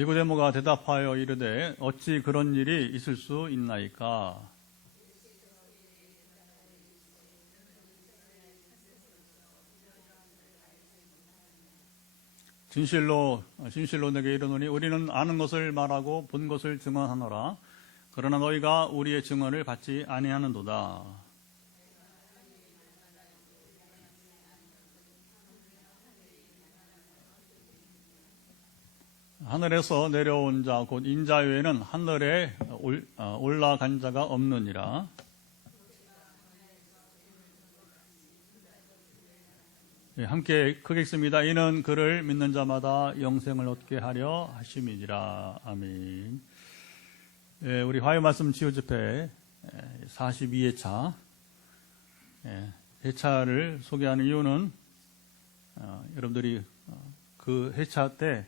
니고데모가 대답하여 이르되 어찌 그런 일이 있을 수 있나이까? 진실로 내게 이르노니 우리는 아는 것을 말하고 본 것을 증언하노라. 그러나 너희가 우리의 증언을 받지 아니하는도다. 하늘에서 내려온 자 곧 인자 외에는 하늘에 올라간 자가 없느니라. 함께 크게 읽습니다. 이는 그를 믿는 자마다 영생을 얻게 하려 하심이니라. 아멘. 우리 화요 말씀 치유 집회 42회차 회차를 소개하는 이유는 여러분들이 그 회차 때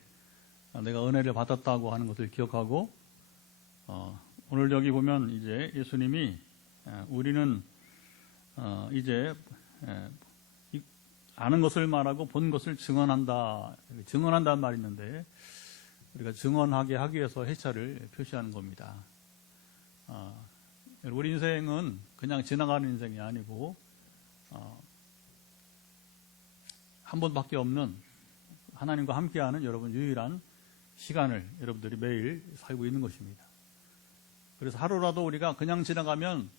내가 은혜를 받았다고 하는 것을 기억하고 오늘 여기 보면 이제 예수님이 우리는 이제 아는 것을 말하고 본 것을 증언한다는 말이 있는데 우리가 증언하게 하기 위해서 회차를 표시하는 겁니다. 우리 인생은 그냥 지나가는 인생이 아니고 한 번밖에 없는 하나님과 함께하는 여러분 유일한 시간을 여러분들이 매일 살고 있는 것입니다. 그래서 하루라도 우리가 그냥 지나가면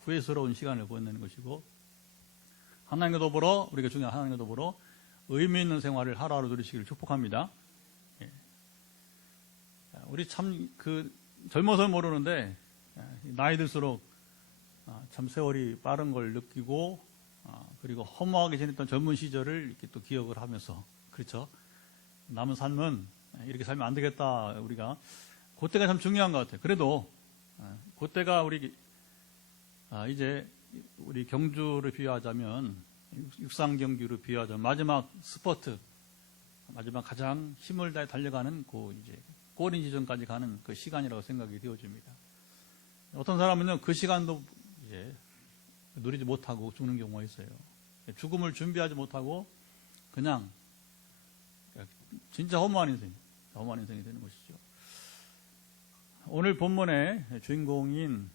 후회스러운 시간을 보내는 것이고 하나님과 더불어 우리가 중요한 하나님과 더불어 의미 있는 생활을 하루하루 누리시기를 축복합니다. 우리 참 젊어서 모르는데 나이 들수록 참 세월이 빠른 걸 느끼고 그리고 허무하게 지냈던 젊은 시절을 이렇게 또 기억을 하면서 그렇죠. 남은 삶은 이렇게 살면 안 되겠다. 우리가 그때가 참 중요한 것 같아요. 그래도 그때가 이제 우리 경주를 비유하자면 육상 경기로 비유하자면 마지막 스퍼트, 마지막 가장 힘을 다해 달려가는 이제 골인 지점까지 가는 그 시간이라고 생각이 되어집니다. 어떤 사람은요 그 시간도 이제 누리지 못하고 죽는 경우가 있어요. 죽음을 준비하지 못하고 그냥 진짜 허무한 인생이 되는 것이죠. 오늘 본문의 주인공인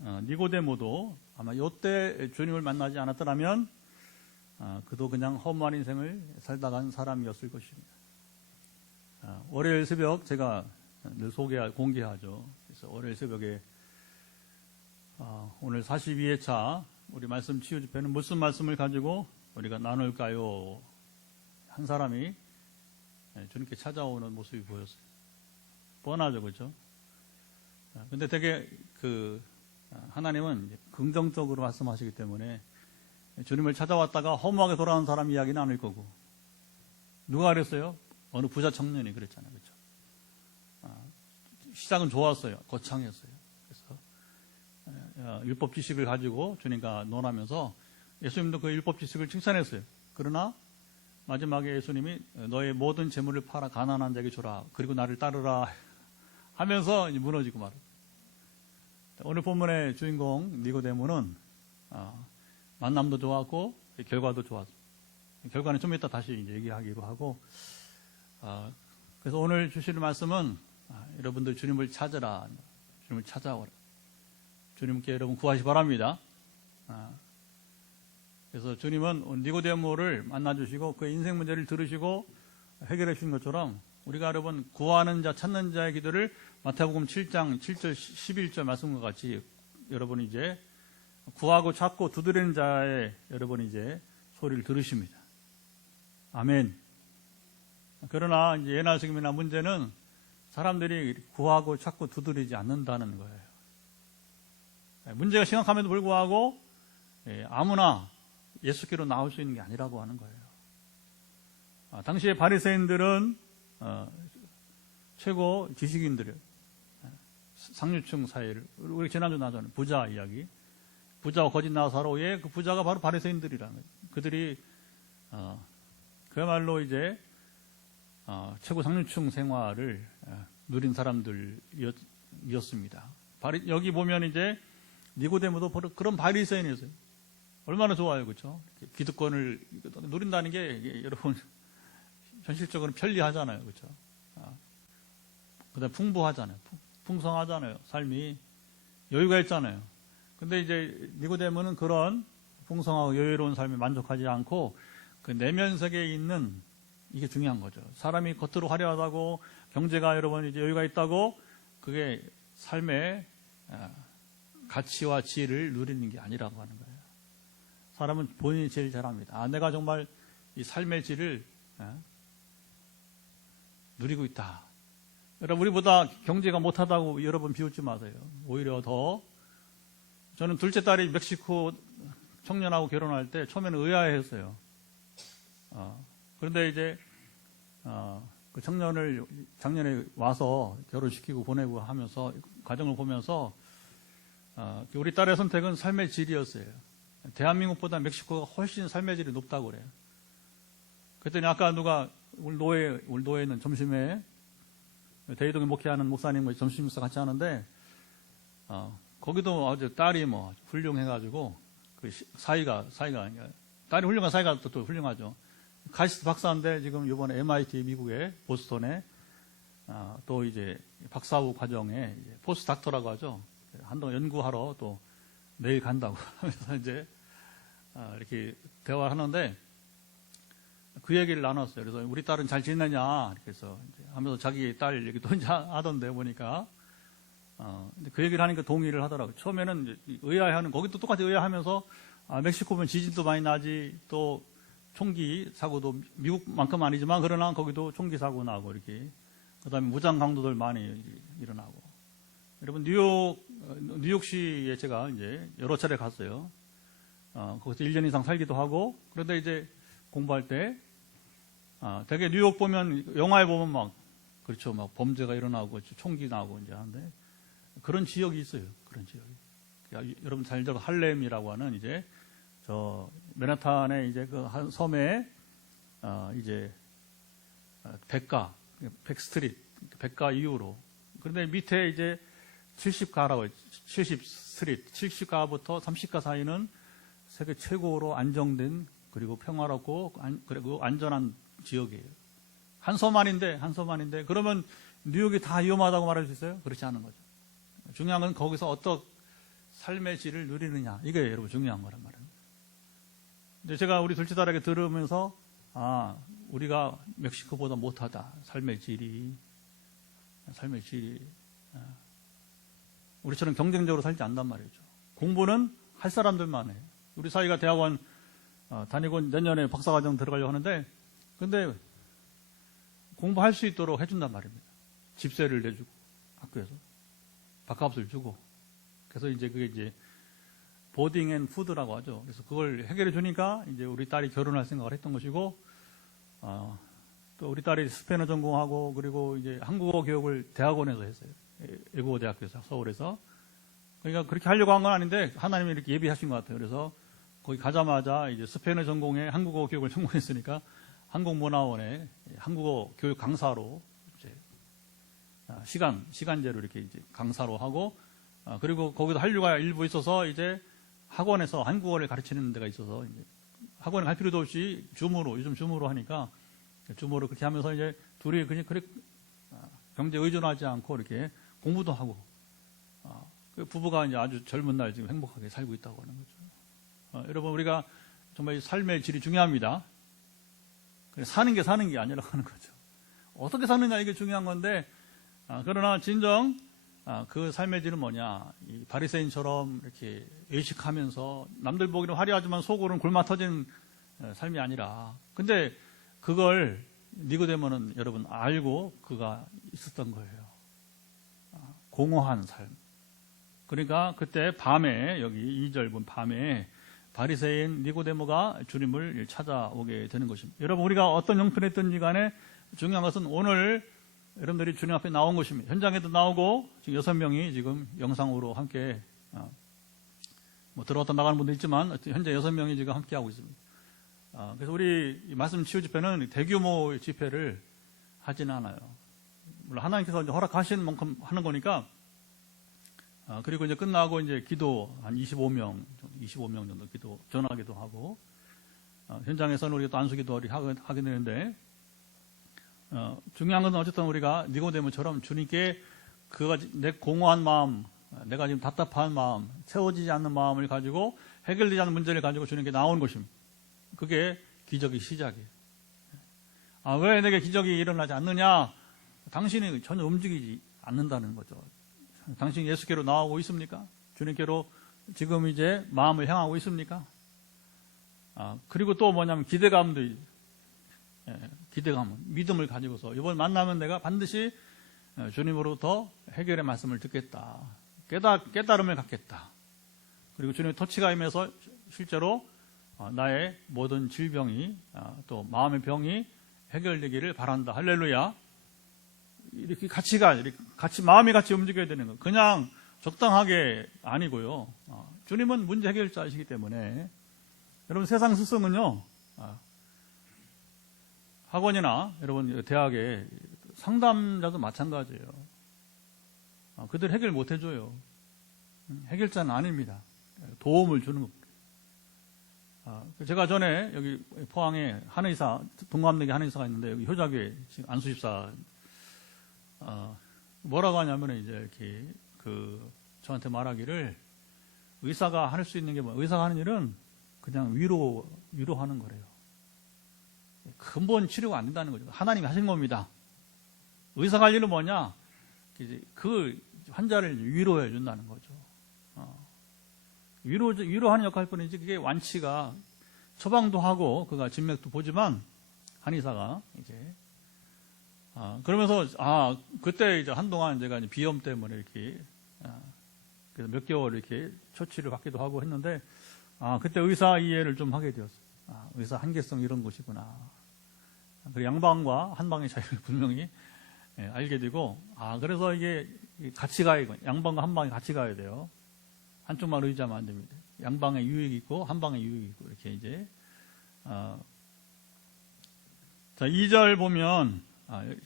니고데모도 아마 이때 주님을 만나지 않았더라면 그도 그냥 허무한 인생을 살다 간 사람이었을 것입니다. 월요일 새벽 제가 늘 공개하죠. 그래서 월요일 새벽에 오늘 42회차 우리 말씀 치유 집회는 무슨 말씀을 가지고 우리가 나눌까요? 한 사람이 주님께 찾아오는 모습이 보였어요. 뻔하죠, 그렇죠? 근데 되게 하나님은 긍정적으로 말씀하시기 때문에 주님을 찾아왔다가 허무하게 돌아온 사람 이야기는 아닐 거고 누가 그랬어요? 어느 부자 청년이 그랬잖아요, 그렇죠? 시작은 좋았어요, 거창했어요. 그래서 율법 지식을 가지고 주님과 논하면서 예수님도 그 율법 지식을 칭찬했어요. 그러나 마지막에 예수님이 너의 모든 재물을 팔아 가난한 자에게 줘라. 그리고 나를 따르라 하면서 무너지고 말아요. 오늘 본문의 주인공 니고데모는 만남도 좋았고 결과도 좋았어요. 결과는 좀 이따 다시 이제 얘기하기로 하고 그래서 오늘 주시는 말씀은 여러분들 주님을 찾으라. 주님을 찾아오라. 주님께 여러분 구하시 바랍니다. 그래서 주님은 니고데모를 만나주시고 그의 인생 문제를 들으시고 해결해 주신 것처럼 우리가 여러분 구하는 자 찾는 자의 기도를 마태복음 7장 7절 11절 말씀과 같이 여러분이 이제 구하고 찾고 두드리는 자의 여러분이 이제 소리를 들으십니다. 아멘. 그러나 이제 예나 지금이나 문제는 사람들이 구하고 찾고 두드리지 않는다는 거예요. 문제가 심각함에도 불구하고 아무나 예수께로 나올 수 있는 게 아니라고 하는 거예요. 당시의 바리새인들은 최고 지식인들이에요. 상류층 사회를 우리 지난주 나왔잖아요. 부자 이야기. 부자와 거짓 나사로의 그 부자가 바로 바리새인들이라는 거예요. 그들이 그야말로 이제 최고 상류층 생활을 누린 사람들이었습니다. 여기 보면 이제 니고데모도 그런 바리새인이었어요. 얼마나 좋아요, 그렇죠? 기득권을 누린다는 게 여러분 현실적으로 편리하잖아요. 그렇죠? 그다음에 풍부하잖아요. 풍성하잖아요. 삶이 여유가 있잖아요. 근데 이제 니고데모는 그런 풍성하고 여유로운 삶에 만족하지 않고 그 내면 세계에 있는 이게 중요한 거죠. 사람이 겉으로 화려하다고 경제가 여러분 이제 여유가 있다고 그게 삶의 가치와 지혜를 누리는 게 아니라고 하는 거예요. 사람은 본인이 제일 잘합니다. 내가 정말 이 삶의 질을 누리고 있다. 여러분 우리보다 경제가 못하다고 여러분 비웃지 마세요. 오히려 더 저는 둘째 딸이 멕시코 청년하고 결혼할 때 처음에는 의아해했어요. 그런데 이제 그 청년을 작년에 와서 결혼시키고 보내고 하면서 과정을 보면서 우리 딸의 선택은 삶의 질이었어요. 대한민국보다 멕시코가 훨씬 삶의 질이 높다고 그래요. 그랬더니 아까 누가 우리 노예는 점심에 대이동에 목회하는 목사님과 점심 식사 같이 하는데 거기도 아주 딸이 뭐 훌륭해가지고 그 사이가 아니라 딸이 훌륭한 사이가 또 훌륭하죠. 카이스트 박사인데 지금 이번에 MIT 미국의 보스턴에 또 이제 박사후 과정에 이제 포스트 닥터라고 하죠. 한동안 연구하러 또 내일 간다고 하면서 이제 이렇게 대화를 하는데 그 얘기를 나눴어요. 그래서 우리 딸은 잘 지내냐 그래서 이제 하면서 자기 딸 얘기도 이제 하던데 보니까 그 얘기를 하니까 동의를 하더라고요. 처음에는 의아해하는 거기도 똑같이 의아하면서 멕시코면 지진도 많이 나지 또 총기 사고도 미국만큼 아니지만 그러나 거기도 총기 사고 나고 이렇게 그다음에 무장 강도들 많이 일어나고 여러분 뉴욕시에 제가 이제 여러 차례 갔어요. 거기서 1년 이상 살기도 하고 그런데 이제 공부할 때 되게 뉴욕 보면 영화에 보면 막 그렇죠 막 범죄가 일어나고 총기 나고 이제 하는데 그런 지역이 있어요. 그런 지역이 여러분 잘 들어 할렘이라고 하는 이제 저 맨하탄의 이제 그 한 섬에 이제 백스트리트 백가 이후로 그런데 밑에 이제 70가라고 70스트리트 70가부터 30가 사이는 세계 최고로 안정된 그리고 평화롭고 그리고 안전한 지역이에요. 한 섬 안인데 그러면 뉴욕이 다 위험하다고 말할 수 있어요? 그렇지 않은 거죠. 중요한 건 거기서 어떤 삶의 질을 누리느냐 이게 여러분 중요한 거란 말이에요. 근데 제가 우리 둘째 딸에게 들으면서 우리가 멕시코보다 못하다. 삶의 질이 우리처럼 경쟁적으로 살지 않단 말이죠. 공부는 할 사람들만 해요. 우리 사이가 대학원 다니고 내년에 박사과정 들어가려고 하는데 근데 공부할 수 있도록 해준단 말입니다. 집세를 내주고 학교에서 밥값을 주고 그래서 이제 그게 이제 보딩 앤 푸드라고 하죠. 그래서 그걸 해결해 주니까 이제 우리 딸이 결혼할 생각을 했던 것이고 또 우리 딸이 스페인어 전공하고 그리고 이제 한국어 교육을 대학원에서 했어요. 외국어 대학교에서 서울에서. 그러니까 그렇게 하려고 한 건 아닌데 하나님이 이렇게 예비하신 것 같아요. 그래서 거기 가자마자 이제 스페인어 전공에 한국어 교육을 전공했으니까 한국문화원에 한국어 교육 강사로 이제 시간제로 이렇게 이제 강사로 하고 그리고 거기도 한류가 일부 있어서 이제 학원에서 한국어를 가르치는 데가 있어서 이제 학원에 갈 필요도 없이 요즘 줌으로 하니까 줌으로 그렇게 하면서 이제 둘이 그냥 경제 의존하지 않고 이렇게 공부도 하고 그 부부가 이제 아주 젊은 날 지금 행복하게 살고 있다고 하는 거죠. 여러분 우리가 정말 삶의 질이 중요합니다. 사는 게 아니라고 하는 거죠. 어떻게 사느냐 이게 중요한 건데 그러나 진정 그 삶의 질은 뭐냐? 이 바리새인처럼 이렇게 의식하면서 남들 보기는 화려하지만 속으로는 굶어 터진 삶이 아니라. 근데 그걸 니고데모는 여러분 알고 그가 있었던 거예요. 공허한 삶. 그러니까 그때 밤에 여기 2절 본 밤에 바리새인 니고데모가 주님을 찾아오게 되는 것입니다. 여러분 우리가 어떤 형편에 있든지 간에 중요한 것은 오늘 여러분들이 주님 앞에 나온 것입니다. 현장에도 나오고 지금 6명이 지금 영상으로 함께 들어왔다 나가는 분도 있지만 현재 6명이 지금 함께 하고 있습니다. 그래서 우리 말씀 치유 집회는 대규모 집회를 하지는 않아요. 물론 하나님께서 이제 허락하시는 만큼 하는 거니까. 그리고 이제 끝나고 이제 기도 한 25명 정도 기도 전화기도 하고 현장에서는 우리가 또 안수기도 하게 되는데 중요한 것은 어쨌든 우리가 니고데모처럼 주님께 내 공허한 마음, 내가 지금 답답한 마음, 채워지지 않는 마음을 가지고 해결되지 않는 문제를 가지고 주님께 나오는 것입니다. 그게 기적의 시작이에요. 왜 내게 기적이 일어나지 않느냐? 당신이 전혀 움직이지 않는다는 거죠. 당신이 예수께로 나오고 있습니까? 주님께로 지금 이제 마음을 향하고 있습니까? 그리고 또 뭐냐면 기대감, 믿음을 가지고서 이번 만나면 내가 반드시 주님으로부터 해결의 말씀을 듣겠다. 깨달음을 갖겠다. 그리고 주님의 터치가 임해서 실제로 나의 모든 질병이 또 마음의 병이 해결되기를 바란다. 할렐루야. 이렇게 같이 마음이 같이 움직여야 되는 거. 그냥 적당하게 아니고요. 주님은 문제 해결자이시기 때문에 여러분 세상 스승은요. 학원이나 여러분 대학에 상담자도 마찬가지예요. 그들 해결 못 해줘요. 해결자는 아닙니다. 도움을 주는 겁니다. 제가 전에 여기 포항에 한의사, 동갑내기 한의사가 있는데 여기 효자교회 지금 안수집사 뭐라고 하냐면 이제 이렇게 저한테 말하기를 의사가 할 수 있는 게 뭐야? 의사가 하는 일은 그냥 위로하는 거래요. 근본 치료가 안 된다는 거죠. 하나님이 하신 겁니다. 의사가 할 일은 뭐냐? 그 환자를 위로해 준다는 거죠. 위로하는 역할 뿐이지 그게 완치가 처방도 하고 그가 진맥도 보지만 한의사가 이제 그러면서 그때 이제 한동안 제가 이제 비염 때문에 이렇게 그래서 몇 개월 이렇게 처치를 받기도 하고 했는데 그때 의사 이해를 좀 하게 되었어요. 의사 한계성 이런 것이구나. 그리고 양방과 한방의 차이를 분명히 알게 되고 그래서 이게 같이 가야 돼요. 양방과 한방이 같이 가야 돼요. 한쪽만 의지하면 안 됩니다. 양방에 유익이 있고 한방에 유익이 있고 이렇게 이제 자 2절 보면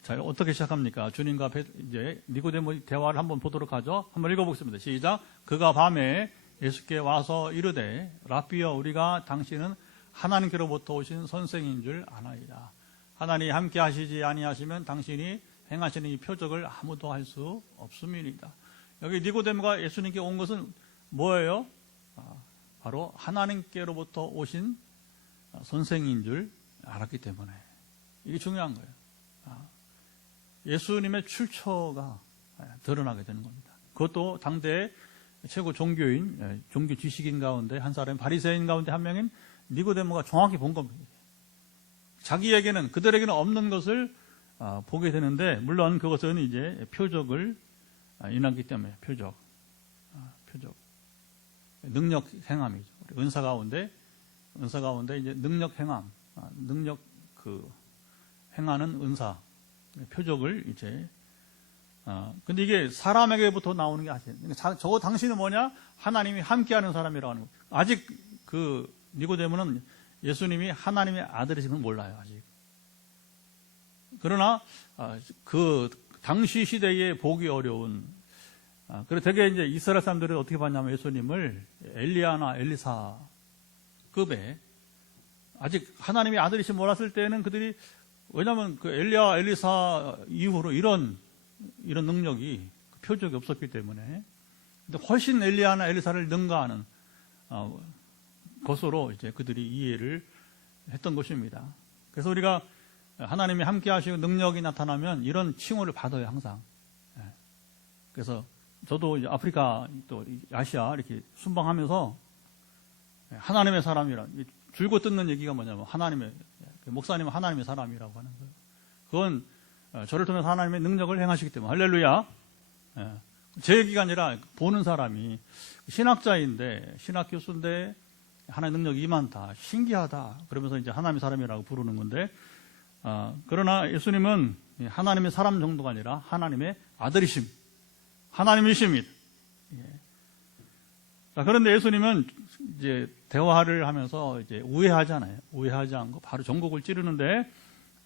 자 어떻게 시작합니까? 주님과 이제 니고데모 대화를 한번 보도록 하죠. 한번 읽어보겠습니다. 시작. 그가 밤에 예수께 와서 이르되 라삐여 우리가 당신은 하나님께로부터 오신 선생인 줄 아나이다. 하나님이 함께 하시지 아니하시면 당신이 행하시는 이 표적을 아무도 할 수 없음이니이다. 여기 니고데모가 예수님께 온 것은 뭐예요? 바로 하나님께로부터 오신 선생인 줄 알았기 때문에 이게 중요한 거예요. 예수님의 출처가 드러나게 되는 겁니다. 그것도 당대의 최고 종교인, 종교 지식인 가운데 한 사람, 바리새인 가운데 한 명인 니고데모가 정확히 본 겁니다. 그들에게는 없는 것을 보게 되는데 물론 그것은 이제 표적을 인하기 때문에 표적. 능력 행함이죠. 은사 가운데 이제 능력 행함, 능력 행하는 은사, 표적을 이제 근데 이게 사람에게부터 나오는 게 아니에요. 저 당신은 뭐냐? 하나님이 함께하는 사람이라고 하는 거예요. 아직 니고데모는 예수님이 하나님의 아들이심을 몰라요. 아직. 그러나 그 당시 시대에 보기 어려운 그리고 되게 이제 이스라엘 사람들은 어떻게 봤냐면 예수님을 엘리야나 엘리사급에 아직 하나님의 아들이심 몰랐을 때는 그들이 왜냐하면 그 엘리야 엘리사 이후로 이런 능력이 표적이 없었기 때문에 근데 훨씬 엘리야나 엘리사를 능가하는 것으로 이제 그들이 이해를 했던 것입니다. 그래서 우리가 하나님이 함께 하시고 능력이 나타나면 이런 칭호를 받아요, 항상. 그래서 저도 이제 아프리카 또 아시아 이렇게 순방하면서 하나님의 사람이라 줄곧 듣는 얘기가 뭐냐면 목사님은 하나님의 사람이라고 하는 거예요. 그건 저를 통해서 하나님의 능력을 행하시기 때문에 할렐루야. 제 얘기가 아니라 보는 사람이 신학자인데 신학 교수인데 하나님의 능력이 이만다 신기하다 그러면서 이제 하나님의 사람이라고 부르는 건데 그러나 예수님은 하나님의 사람 정도가 아니라 하나님의 아들이심 하나님이십니다. 자, 그런데 예수님은 이제 대화를 하면서 이제 우회하잖아요. 우회하지 않고 바로 전곡을 찌르는데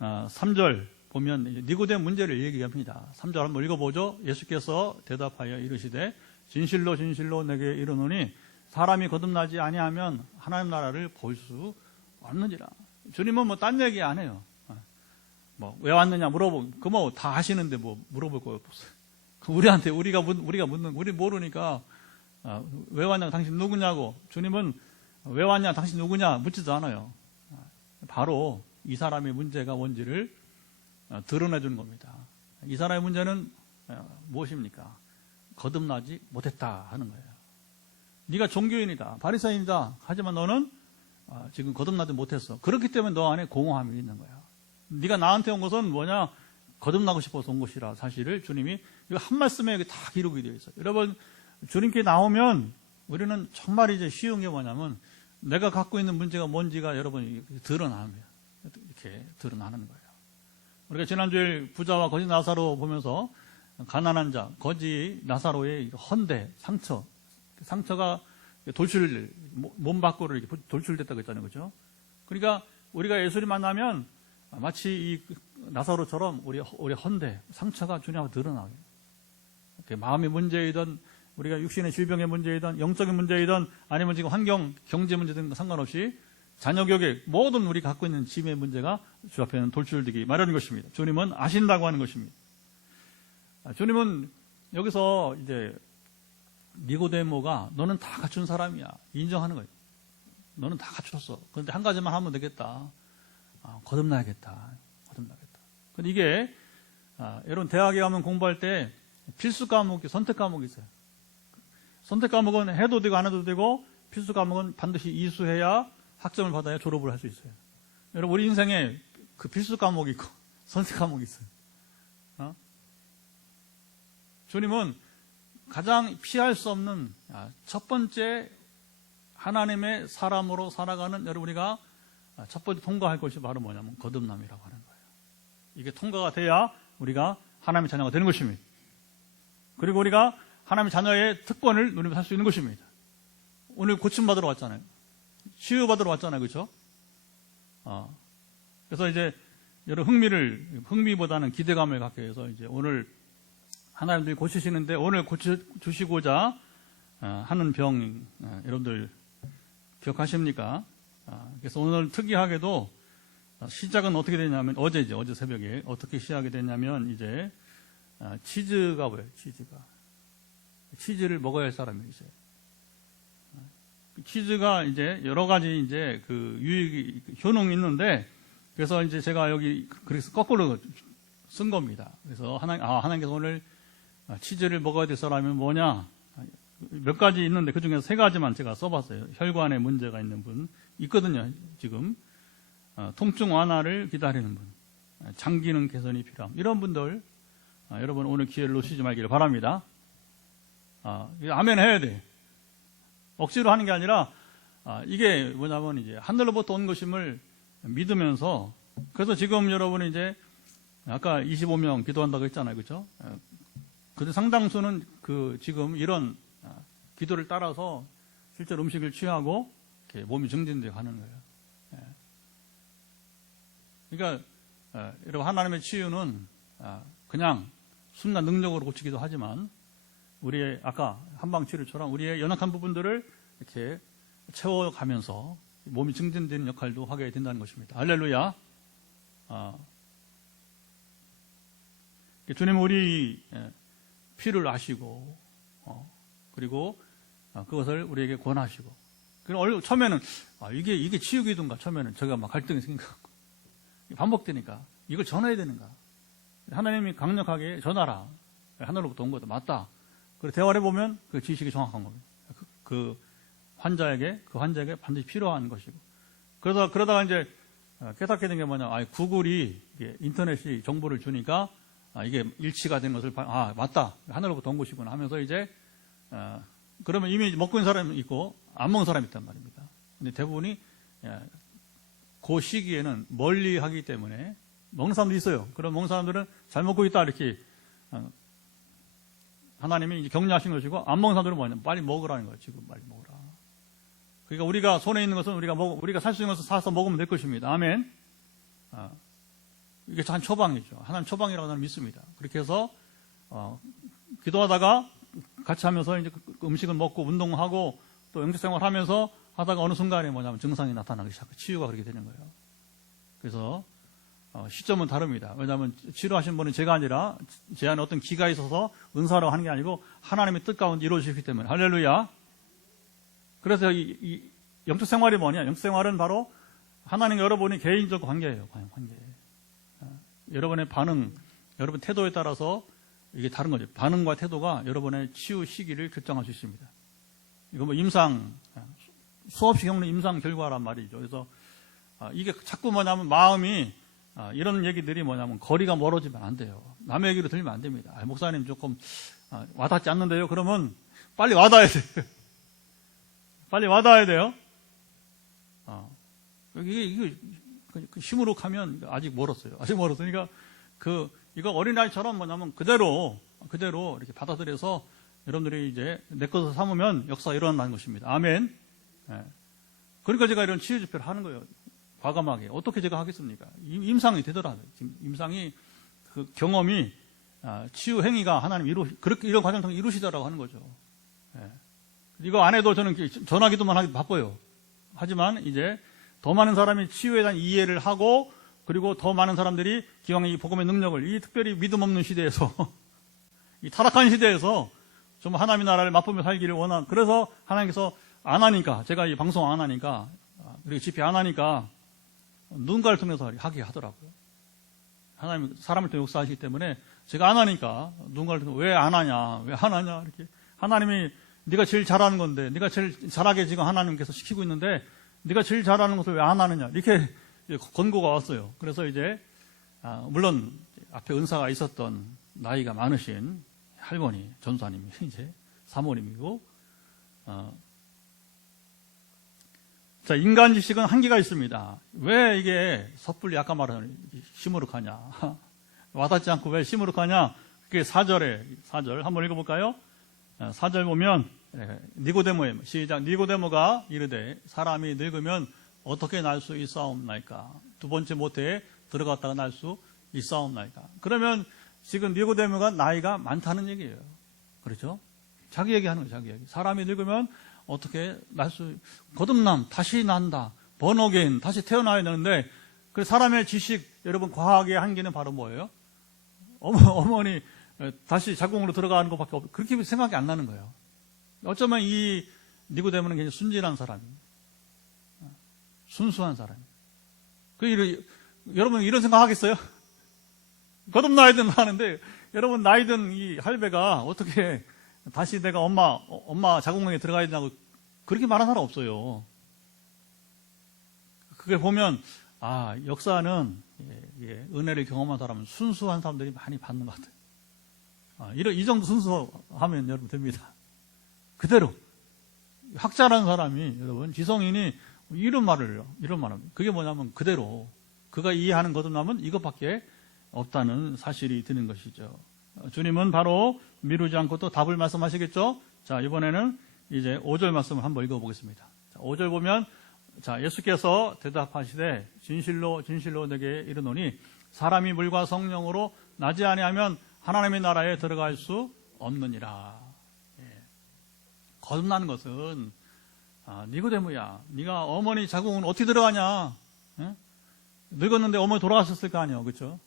3절 보면 니고데모 문제를 얘기합니다. 3절 한번 읽어보죠. 예수께서 대답하여 이르시되 진실로 진실로 내게 이르노니 사람이 거듭나지 아니하면 하나님 나라를 볼 수 없느니라. 주님은 뭐 딴 얘기 안 해요. 뭐 왜 왔느냐 그 뭐 다 하시는데 뭐 물어볼 거 없어요. 우리한테 우리가 묻는 우리 모르니까 왜 왔냐 당신 누구냐고 주님은 왜 왔냐 당신 누구냐 묻지도 않아요. 바로 이 사람의 문제가 뭔지를 드러내 주는 겁니다. 이 사람의 문제는 무엇입니까? 거듭나지 못했다 하는 거예요. 네가 종교인이다, 바리새인이다. 하지만 너는 지금 거듭나지 못했어. 그렇기 때문에 너 안에 공허함이 있는 거야. 네가 나한테 온 것은 뭐냐? 거듭나고 싶어서 온 것이라 사실을 주님이 이거 한 말씀에 다 기록이 되어 있어요. 여러분 주님께 나오면 우리는 정말 이제 쉬운 게 뭐냐면 내가 갖고 있는 문제가 뭔지가 여러분이 드러나는 거예요. 이렇게 드러나는 거예요. 우리가 지난주에 부자와 거지 나사로 보면서 가난한 자, 거지 나사로의 헌대, 상처가 몸 밖으로 이렇게 돌출됐다고 했잖아요. 그죠? 그러니까 우리가 예수를 만나면 마치 이 나사로처럼 우리 헌대, 상처가 주님 앞에 드러나게. 마음의 문제이든 우리가 육신의 질병의 문제이든 영적인 문제이든 아니면 지금 환경, 경제 문제든 상관없이 자녀 교육 모든 우리 갖고 있는 짐의 문제가 주 앞에는 돌출되기 마련인 것입니다. 주님은 아신다고 하는 것입니다. 주님은 여기서 이제 니고데모가 너는 다 갖춘 사람이야 인정하는 거예요. 너는 다 갖췄어. 그런데 한 가지만 하면 되겠다. 거듭나야겠다. 근데 이게 여러분 대학에 가면 공부할 때 필수 과목이 선택 과목이 있어요. 선택 과목은 해도 되고 안 해도 되고 필수 과목은 반드시 이수해야 학점을 받아야 졸업을 할 수 있어요. 여러분 우리 인생에 그 필수 과목이 있고 선택 과목이 있어요. 주님은 가장 피할 수 없는 첫 번째 하나님의 사람으로 살아가는 여러분 우리가 첫 번째 통과할 것이 바로 뭐냐면 거듭남이라고 하는 거예요. 이게 통과가 돼야 우리가 하나님의 자녀가 되는 것입니다. 그리고 우리가 하나님의 자녀의 특권을 누리며 살 수 있는 것입니다. 오늘 고침받으러 왔잖아요. 치유받으러 왔잖아요. 그렇죠? 그래서 이제 여러 흥미보다는 기대감을 갖게 해서 이제 오늘 하나님들이 고치시는데 오늘 고쳐주시고자 하는 병 여러분들 기억하십니까? 그래서 오늘 특이하게도 시작은 어떻게 되냐면 어제 새벽에 어떻게 시작이 됐냐면 이제 치즈가 뭐예요? 치즈를 먹어야 할 사람이 있어요. 치즈가 이제 여러 가지 이제 그 효능이 있는데 그래서 이제 제가 여기 그래서 거꾸로 쓴 겁니다. 그래서 하나님께서 오늘 치즈를 먹어야 될 사람이 뭐냐? 몇 가지 있는데 그 중에서 3가지만 제가 써봤어요. 혈관에 문제가 있는 분 있거든요. 지금 통증 완화를 기다리는 분, 장기능 개선이 필요함 이런 분들 여러분 오늘 기회를 놓치지 말기를 바랍니다. 아멘 해야 돼. 억지로 하는 게 아니라 이게 뭐냐면 이제 하늘로부터 온 것임을 믿으면서 그래서 지금 여러분이 이제 아까 25명 기도한다고 했잖아요. 그렇죠? 근데 상당수는 지금 이런 기도를 따라서 실제로 음식을 취하고 이렇게 몸이 증진되어 가는 거예요. 그러니까 여러분 하나님의 치유는 그냥 순간 능력으로 고치기도 하지만 우리의 아까 한방치료처럼 우리의 연약한 부분들을 이렇게 채워가면서 몸이 증진되는 역할도 하게 된다는 것입니다. 할렐루야. 주님은 우리 피를 아시고 그리고 그것을 우리에게 권하시고 그리고 처음에는 이게 치유기도인가 처음에는 제가 막 갈등이 생겨갖고 반복되니까 이걸 전해야 되는가 하나님이 강력하게 전하라 하늘로부터 온 거다 맞다 그리고 대화를 해보면 그 지식이 정확한 겁니다. 그 환자에게 반드시 필요한 것이고 그러다가 이제 깨닫게 된 게 뭐냐 구글이 인터넷이 정보를 주니까 이게 일치가 된 것을 맞다 하늘로부터 온 것이구나 하면서 이제 그러면 이미 먹고 있는 사람이 있고 안 먹는 사람이 있단 말입니다. 근데 대부분이 그 시기에는 멀리 하기 때문에 먹는 사람도 있어요. 그럼 먹는 사람들은 잘 먹고 있다 이렇게 하나님이 이제 격려하신 것이고 안 먹는 사람들은 뭐냐 빨리 먹으라는 거예요. 지금 빨리 먹으라. 그러니까 우리가 손에 있는 것은 우리가 살 수 있는 것을 사서 먹으면 될 것입니다. 아멘. 이게 한 처방이죠. 하나님 처방이라고 저는 믿습니다. 그렇게 해서 기도하다가 같이 하면서 이제 음식을 먹고 운동하고 또 영적생활 하면서 하다가 어느 순간에 뭐냐면 증상이 나타나기 시작해요. 치유가 그렇게 되는 거예요. 그래서 시점은 다릅니다. 왜냐하면 치료하신 분은 제가 아니라 제 안에 어떤 기가 있어서 은사로 하는 게 아니고 하나님의 뜻 가운데 이루어지기 때문에. 할렐루야. 그래서 이 영적 생활이 뭐냐? 영적 생활은 바로 하나님과 여러분이 개인적 관계예요. 관계. 여러분의 반응, 여러분 태도에 따라서 이게 다른 거죠. 반응과 태도가 여러분의 치유 시기를 결정할 수 있습니다. 이거 뭐 임상, 수없이 겪는 임상 결과란 말이죠. 그래서 이게 자꾸 뭐냐면 마음이 이런 얘기들이 뭐냐면 거리가 멀어지면 안 돼요. 남의 얘기로 들리면 안 됩니다. 목사님 조금 와닿지 않는데요. 그러면 빨리 와닿아야 돼요. 빨리 와닿아야 돼요. 이게 시무룩하면 아직 멀었어요. 아직 멀었으니까 이거 어린아이처럼 뭐냐면 그대로 이렇게 받아들여서 여러분들이 이제 내 것을 삼으면 역사가 일어나는 것입니다. 아멘. 그러니까 제가 이런 치유 집회를 하는 거예요. 과감하게. 어떻게 제가 하겠습니까? 임상이 되더라고요. 지금 임상이 그 경험이 치유 행위가 하나님 그렇게 이런 과정 통해 이루시더라고 하는 거죠. 이거 안 해도 저는 전화기도만 하기 바빠요. 하지만 이제 더 많은 사람이 치유에 대한 이해를 하고 그리고 더 많은 사람들이 기왕에 이 복음의 능력을 이 특별히 믿음 없는 시대에서 이 타락한 시대에서 좀 하나님의 나라를 맛보며 살기를 그래서 하나님께서 안 하니까 제가 이 방송 안 하니까 그리고 집회 안 하니까 누군가를 통해서 하게 하더라고요. 하나님 사람을 통해 역사하시기 때문에 제가 안 하니까 누군가를 통해서 왜 안 하냐 이렇게 하나님이 네가 제일 잘하는 건데 네가 제일 잘하게 지금 하나님께서 시키고 있는데 네가 제일 잘하는 것을 왜 안 하느냐 이렇게 권고가 왔어요. 그래서 이제 물론 앞에 은사가 있었던 나이가 많으신 할머니 전사님이 이제 사모님이고 자, 인간 지식은 한계가 있습니다. 왜 이게 섣불리 아까 말한 시무룩하냐 와닿지 않고 왜 시무룩하냐 그게 4절 한번 읽어볼까요? 4절 보면 니고데모의 시작 니고데모가 이르되 사람이 늙으면 어떻게 날 수 있사옵나이까 두 번째 모태에 들어갔다가 날 수 있사옵나이까 그러면 지금 니고데모가 나이가 많다는 얘기예요. 그렇죠? 자기 얘기하는 거예요. 자기 얘기. 사람이 늙으면 어떻게 거듭남 다시 난다 번어게인 다시 태어나야 되는데 그 사람의 지식 여러분 과학의 한계는 바로 뭐예요? 어머니 다시 자궁으로 들어가는 것밖에 없고 그렇게 생각이 안 나는 거예요. 어쩌면 이 니고데모는 굉장히 순진한 사람이에요. 순수한 사람이에요. 여러분 이런 생각 하겠어요? 거듭나야 된다 하는데 여러분 나이 든 이 할배가 어떻게 다시 내가 엄마 자궁에 들어가야 된다고 그렇게 말하는 사람 없어요. 그게 보면 역사는 은혜를 경험한 사람은 순수한 사람들이 많이 받는 것 같아요. 이 정도 순수하면 여러분 됩니다. 그대로 학자라는 사람이 여러분 지성인이 이런 말을 합니다. 그게 뭐냐면 그대로 그가 이해하는 거듭남은 이것밖에 없다는 사실이 드는 것이죠. 주님은 바로 미루지 않고 또 답을 말씀하시겠죠. 자, 이번에는 이제 5절 말씀을 한번 읽어보겠습니다. 자, 5절 보면 예수께서 대답하시되 진실로 진실로 내게 이르노니 사람이 물과 성령으로 나지 아니하면 하나님의 나라에 들어갈 수 없느니라. 거듭나는 것은 니고데모야 네가 어머니 자궁은 어떻게 들어가냐? 늙었는데 어머니 돌아가셨을 거 아니에요. 그렇죠?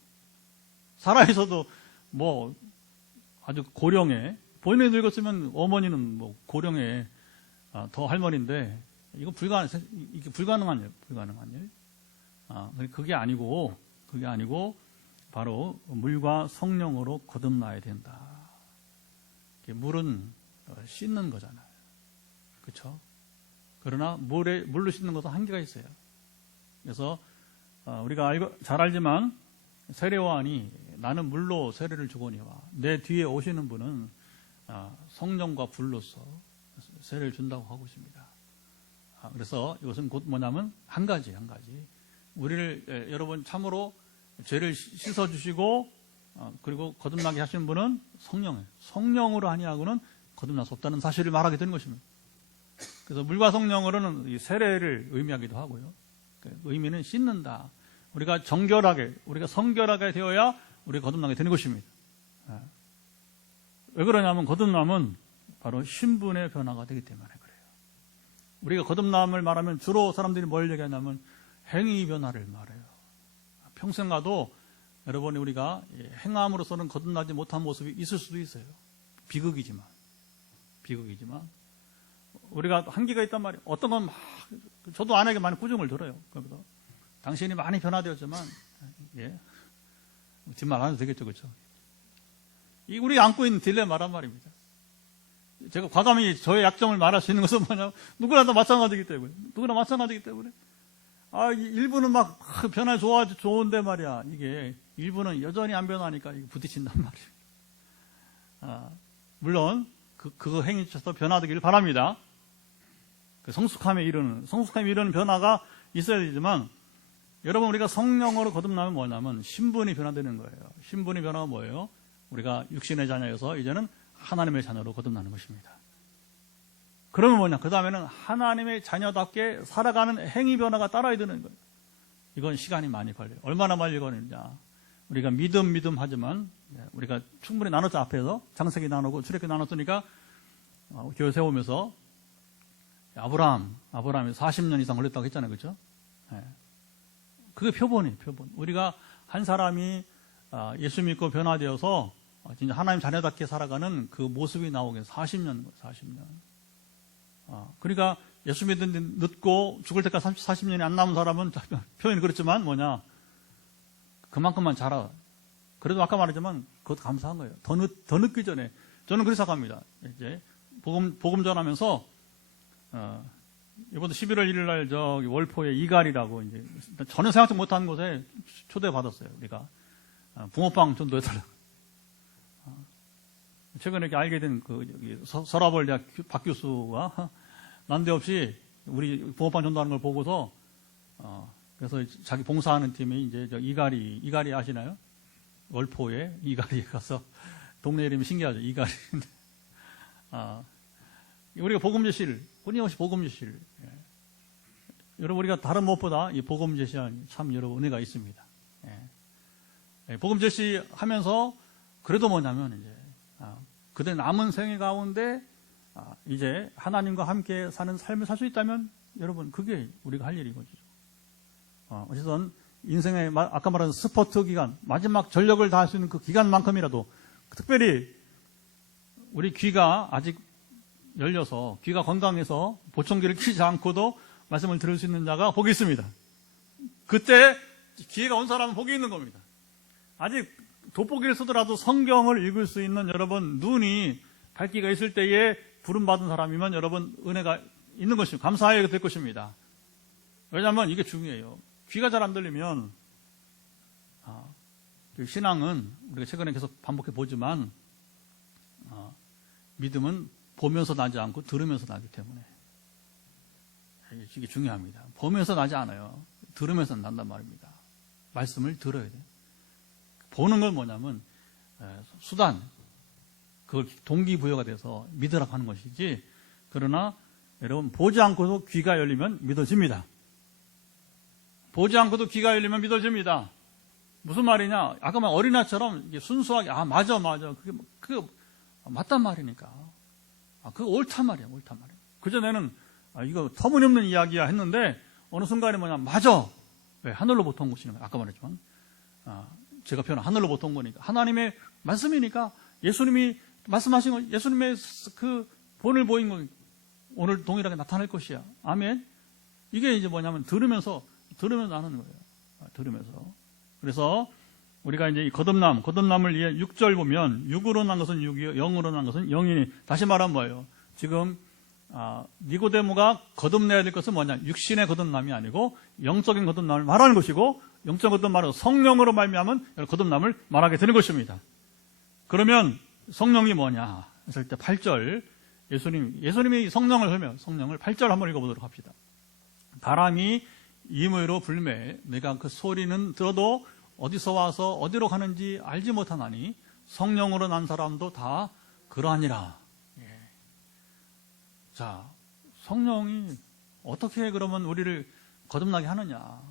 살아있어도 뭐 아주 고령에 본인이 늙었으면 어머니는 뭐 고령에 더 할머니인데 이게 불가능한 일. 그게 아니고 바로 물과 성령으로 거듭나야 된다. 물은 씻는 거잖아요. 그렇죠? 그러나 물로 씻는 것은 한계가 있어요. 그래서 우리가 잘 알지만 세례요한이 나는 물로 세례를 주거니와 내 뒤에 오시는 분은 성령과 불로서 세례를 준다고 하고 있습니다. 그래서 이것은 곧 뭐냐면 한 가지 우리를 여러분 참으로 죄를 씻어주시고 그리고 거듭나게 하시는 분은 성령이에요. 성령으로 아니하고는 거듭날 수 없다는 사실을 말하게 되는 것입니다. 그래서 물과 성령으로는 이 세례를 의미하기도 하고요. 의미는 씻는다. 우리가 우리가 성결하게 되어야 우리가 거듭나게 되는 것입니다. 왜 그러냐면 거듭남은 바로 신분의 변화가 되기 때문에 그래요. 우리가 거듭남을 말하면 주로 사람들이 뭘 얘기하냐면 행위 변화를 말해요. 평생 가도 여러분 우리가 행함으로서는 거듭나지 못한 모습이 있을 수도 있어요. 비극이지만 우리가 한계가 있단 말이에요. 어떤 건 막 저도 아내에게 많이 꾸중을 들어요. 그래서 당신이 많이 변화되었지만 뒷말 안 해도 되겠죠, 그렇죠? 이 우리 안고 있는 딜레마란 말입니다. 제가 과감히 저의 약점을 말할 수 있는 것은 뭐냐면 누구나 다 마찬가지이기 때문에 일부는 막 변화 좋은데 말이야. 이게 일부는 여전히 안 변하니까 부딪힌단 말이에요. 물론 그 행위에서 변화되기를 바랍니다. 그 성숙함에 이르는 변화가 있어야 되지만 여러분 우리가 성령으로 거듭나면 뭐냐면 신분이 변화되는 거예요. 신분의 변화가 뭐예요? 우리가 육신의 자녀여서 이제는 하나님의 자녀로 거듭나는 것입니다. 그러면 뭐냐? 그 다음에는 하나님의 자녀답게 살아가는 행위 변화가 따라야 되는 거예요. 이건 시간이 많이 걸려요. 얼마나 많이 걸리느냐? 우리가 믿음 하지만 우리가 충분히 나눴죠. 앞에서 장세기 나누고 출애굽기 나눴으니까 교회 세우면서 아브라함이 40년 이상 걸렸다고 했잖아요. 그렇죠? 그게 표본. 우리가 한 사람이 예수 믿고 변화되어서 진짜 하나님 자녀답게 살아가는 그 모습이 나오게 40년. 그러니까 예수 믿은 지 늦고 죽을 때까지 40년이 안 남은 사람은 표현이 그렇지만 뭐냐? 그만큼만 자라. 그래도 아까 말했지만 그것도 감사한 거예요. 더 늦기 전에. 저는 그렇게 생각합니다. 이제 복음 전하면서 이번에 11월 1일 날 저기 월포에 이갈이라고 이제 전혀 생각도 못한 곳에 초대받았어요. 우리가 붕어빵 전도해달라고. 최근에 이렇게 알게 된 그 서라벌 대학 박 교수가 난데없이 우리 붕어빵 전도하는 걸 보고서 그래서 자기 봉사하는 팀이 이제 저 이갈이 아시나요? 월포에 이갈이 가서 동네 이름이 신기하죠. 이갈이. 우리가 복음제실, 끊임없이 복음제실. 여러분 우리가 다른 무엇보다 이 복음제시한 참 여러 은혜가 있습니다. 복음제시 하면서 그래도 뭐냐면 이제 그들 남은 생애 가운데 이제 하나님과 함께 사는 삶을 살 수 있다면 여러분 그게 우리가 할 일인 거죠. 어쨌든 인생의 아까 말한 스포트 기간, 마지막 전력을 다할 수 있는 그 기간만큼이라도 특별히 우리 귀가 아직 열려서 귀가 건강해서 보청기를 켜지 않고도 말씀을 들을 수 있는 자가 복이 있습니다. 그때 기회가 온 사람은 복이 있는 겁니다. 아직 돋보기를 쓰더라도 성경을 읽을 수 있는 여러분 눈이 밝기가 있을 때에 부름받은 사람이면 여러분 은혜가 있는 것입니다. 감사하게 될 것입니다. 왜냐하면 이게 중요해요. 귀가 잘 안 들리면 신앙은 우리가 최근에 계속 반복해 보지만 믿음은 보면서 나지 않고 들으면서 나기 때문에 이게 중요합니다. 보면서 나지 않아요. 들으면서 난단 말입니다. 말씀을 들어야 돼요. 보는 건 뭐냐면 수단, 그걸 동기부여가 돼서 믿으라고 하는 것이지 그러나 여러분 보지 않고도 귀가 열리면 믿어집니다. 보지 않고도 귀가 열리면 믿어집니다. 무슨 말이냐? 아까 말 어린아이처럼 순수하게 맞아 그게 맞단 말이니까 그거 옳단 말이야. 그전에는 이거 터무니없는 이야기야 했는데 어느 순간에 뭐냐 맞아. 왜? 하늘로부터 온 것이니까 아까 말했지만 제가 표현한 하늘로부터 온 거니까 하나님의 말씀이니까 예수님이 말씀하신 거 예수님의 그 본을 보인 거 오늘 동일하게 나타날 것이야. 아멘. 이게 이제 뭐냐면 들으면서 하는 거예요. 들으면서. 그래서 우리가 이제 이 거듭남을 위해 6절 보면 6으로 난 것은 6이요, 0으로 난 것은 0이니 다시 말하면 뭐예요? 지금 니고데모가 거듭내야 될 것은 뭐냐? 육신의 거듭남이 아니고 영적인 거듭남을 말하는 것이고 영적 거듭남은 성령으로 말미암은 거듭남을 말하게 되는 것입니다. 그러면 성령이 뭐냐? 했을 때 8절 예수님이 성령을 설명 성령을 8절 한번 읽어보도록 합시다. 바람이 임의로 불매 내가 그 소리는 들어도 어디서 와서 어디로 가는지 알지 못하나니 성령으로 난 사람도 다 그러하니라. 자, 성령이 어떻게 그러면 우리를 거듭나게 하느냐?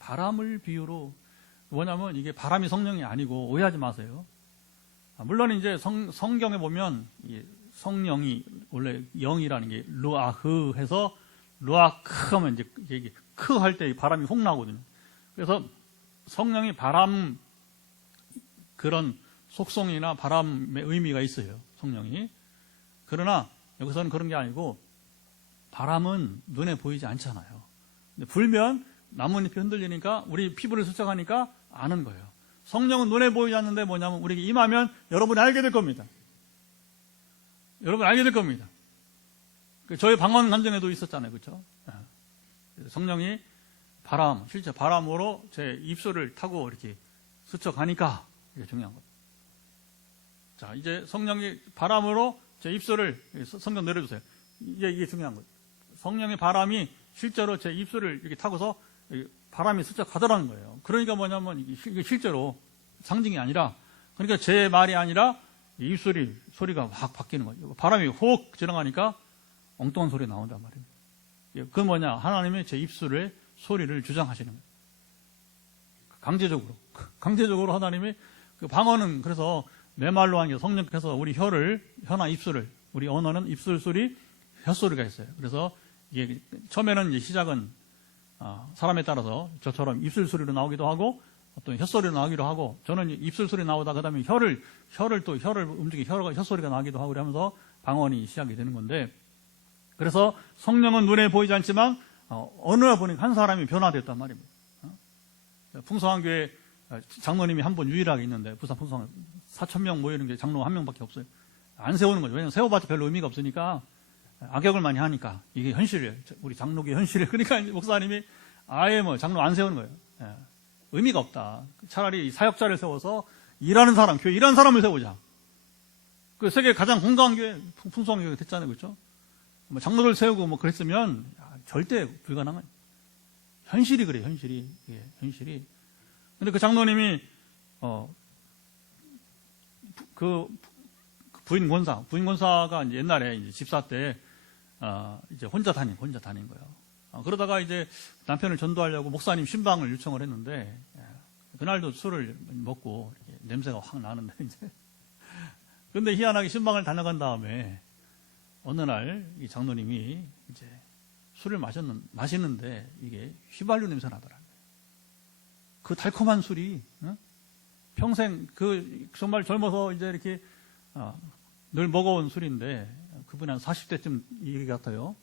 바람을 비유로 뭐냐면 이게 바람이 성령이 아니고 오해하지 마세요. 물론 이제 성경에 보면 성령이 원래 영이라는 게 루아흐 해서 루아크 하면 이제 크 할 때 바람이 혹 나거든요. 그래서 성령이 바람, 그런 속성이나 바람의 의미가 있어요. 성령이. 그러나 여기서는 그런 게 아니고 바람은 눈에 보이지 않잖아요. 근데 불면 나뭇잎이 흔들리니까 우리 피부를 스쳐가니까 아는 거예요. 성령은 눈에 보이지 않는데 뭐냐면 우리에게 임하면 여러분이 알게 될 겁니다. 여러분 알게 될 겁니다. 저희 방언 감정에도 있었잖아요. 그렇죠? 성령이 바람, 실제 바람으로 제 입술을 타고 이렇게 스쳐가니까 이게 중요한 거예요. 자, 이제 성령이 바람으로 제 입술을, 성경 내려주세요. 이게 중요한 거예요. 성령의 바람이 실제로 제 입술을 이렇게 타고서 바람이 스쳐가더라는 거예요. 그러니까 뭐냐면 이게 실제로 상징이 아니라, 그러니까 제 말이 아니라 입술이 소리가 확 바뀌는 거예요. 바람이 혹 지나가니까 엉뚱한 소리가 나온단 말이에요. 그건 뭐냐? 하나님이 제 입술에 소리를 주장하시는 거예요. 강제적으로 하나님이 그 방언은 그래서 내 말로 하는 게 성령께서 우리 혀나 입술을, 우리 언어는 입술 소리, 혀소리가 있어요. 그래서 이게 처음에는 이제 시작은 사람에 따라서 저처럼 입술 소리로 나오기도 하고 어떤 혀소리로 나오기도 하고, 저는 입술 소리 나오다 그다음에 혀를 움직이게 혀소리가 나기도 하고 그러면서 방언이 시작이 되는 건데, 그래서 성령은 눈에 보이지 않지만 어느 날 보니까 한 사람이 변화됐단 말입니다. 풍성한 교회 장로님이 한 분 유일하게 있는데, 부산 풍성한 4,000명 모이는 게 장로 한 명밖에 없어요. 안 세우는 거죠. 왜냐하면 세워봤자 별로 의미가 없으니까, 악역을 많이 하니까. 이게 현실이에요. 우리 장로교의 현실이에요. 그러니까 목사님이 아예 장로 안 세우는 거예요. 의미가 없다. 차라리 사역자를 세워서 일하는 사람, 교회 일하는 사람을 세우자. 그 세계 가장 건강한 교회, 풍성한 교회가 됐잖아요. 그렇죠? 장로를 세우고 그랬으면 절대 불가능한. 현실이 그래요. 현실이. 근데 그 장로님이 그 부인 권사가 이제 옛날에 이제 집사 때 이제 혼자 다닌 거예요. 그러다가 이제 남편을 전도하려고 목사님 신방을 요청을 했는데, 그날도 술을 먹고 이렇게 냄새가 확 나는데 이제. 근데 희한하게 신방을 다녀간 다음에 어느 날 이 장로님이 이제 술을 마시는데 이게 휘발유 냄새 나더라고요. 그 달콤한 술이 평생 정말 젊어서 이제 이렇게 늘 먹어온 술인데, 그분이 한 40대쯤 얘기 같아요.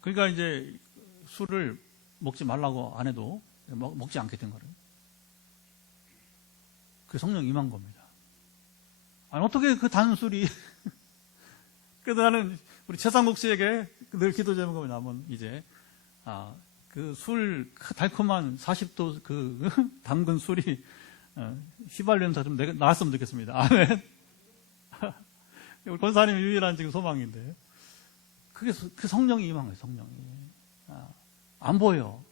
그러니까 이제 술을 먹지 말라고 안 해도 먹지 않게 된 거예요. 그 성령 임한 겁니다. 아니, 어떻게 그 단술이. 그래서 나는 우리 최상국 씨에게 늘 기도 제목을 남은 이제 그 달콤한 40도 그 담근 술이 휘발유 냄새 좀 나왔으면 좋겠습니다. 아멘. 우리 권사님 유일한 지금 소망인데, 그게 그 성령이 임한 거예요. 성령이 안 보여.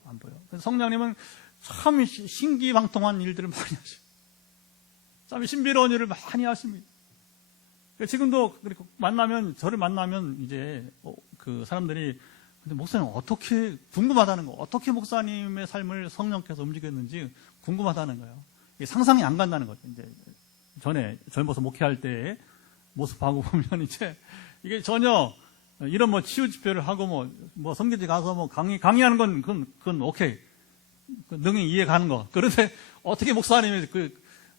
그래서 성령님은 참 신기방통한 일들을 많이 하셔요. 참 신비로운 일을 많이 하십니다. 지금도 저를 만나면 이제 그 사람들이, 근데 목사님 어떻게, 궁금하다는 거, 어떻게 목사님의 삶을 성령께서 움직였는지 궁금하다는 거예요. 이게 상상이 안 간다는 거죠. 이제 전에 젊어서 목회할 때의 모습하고 보면 이제 이게 전혀 이런 치유 집회를 하고 성교지 가서 강의하는 건 그건 오케이. 능히 이해 가는 거. 그런데 어떻게 목사님이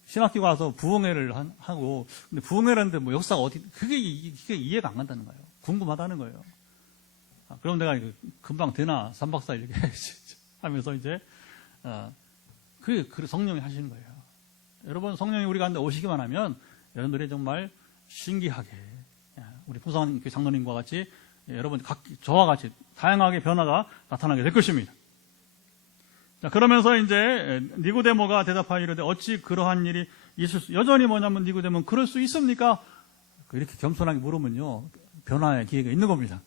신학교 가서 부흥회를 하고, 근데 부흥회를 하는데 역사가 그게 이해가 안 간다는 거예요. 궁금하다는 거예요. 그럼 내가 금방 되나? 3박 4일 이렇게 하면서 이제, 그게 성령이 하시는 거예요. 여러분, 성령이 우리 가운데 오시기만 하면 여러분들이 정말 신기하게, 우리 풍성한 장로님과 같이 여러분 저와 같이 다양하게 변화가 나타나게 될 것입니다. 자, 그러면서 이제 니고데모가 대답하여 이르되 어찌 그러한 일이 여전히 뭐냐면 니고데모는 그럴 수 있습니까? 이렇게 겸손하게 물으면요, 변화의 기회가 있는 겁니다.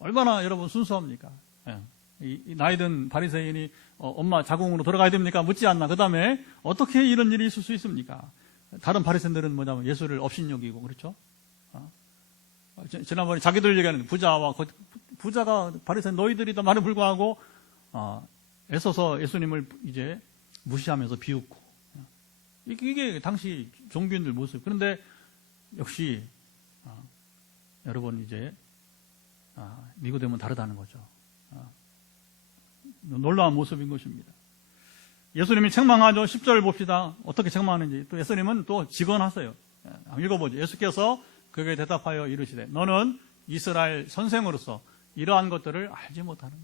얼마나 여러분 순수합니까? 이 나이든 바리새인이 엄마 자궁으로 들어가야 됩니까? 묻지 않나. 그 다음에 어떻게 이런 일이 있을 수 있습니까? 다른 바리새인들은 뭐냐면 예수를 업신여기고 그렇죠. 지난번에 자기들 얘기하는 부자가 바리새인 너희들이다 말에 불구하고 애써서 예수님을 이제 무시하면서 비웃고, 이게 당시 종교인들 모습. 그런데 역시 여러분 이제 니고데모는 다르다는 거죠. 놀라운 모습인 것입니다. 예수님이 책망하죠. 10절 봅시다. 어떻게 책망하는지. 또 예수님은 또 직언하세요. 읽어보죠. 예수께서 그에게 대답하여 이르시되 너는 이스라엘 선생으로서 이러한 것들을 알지 못하느냐.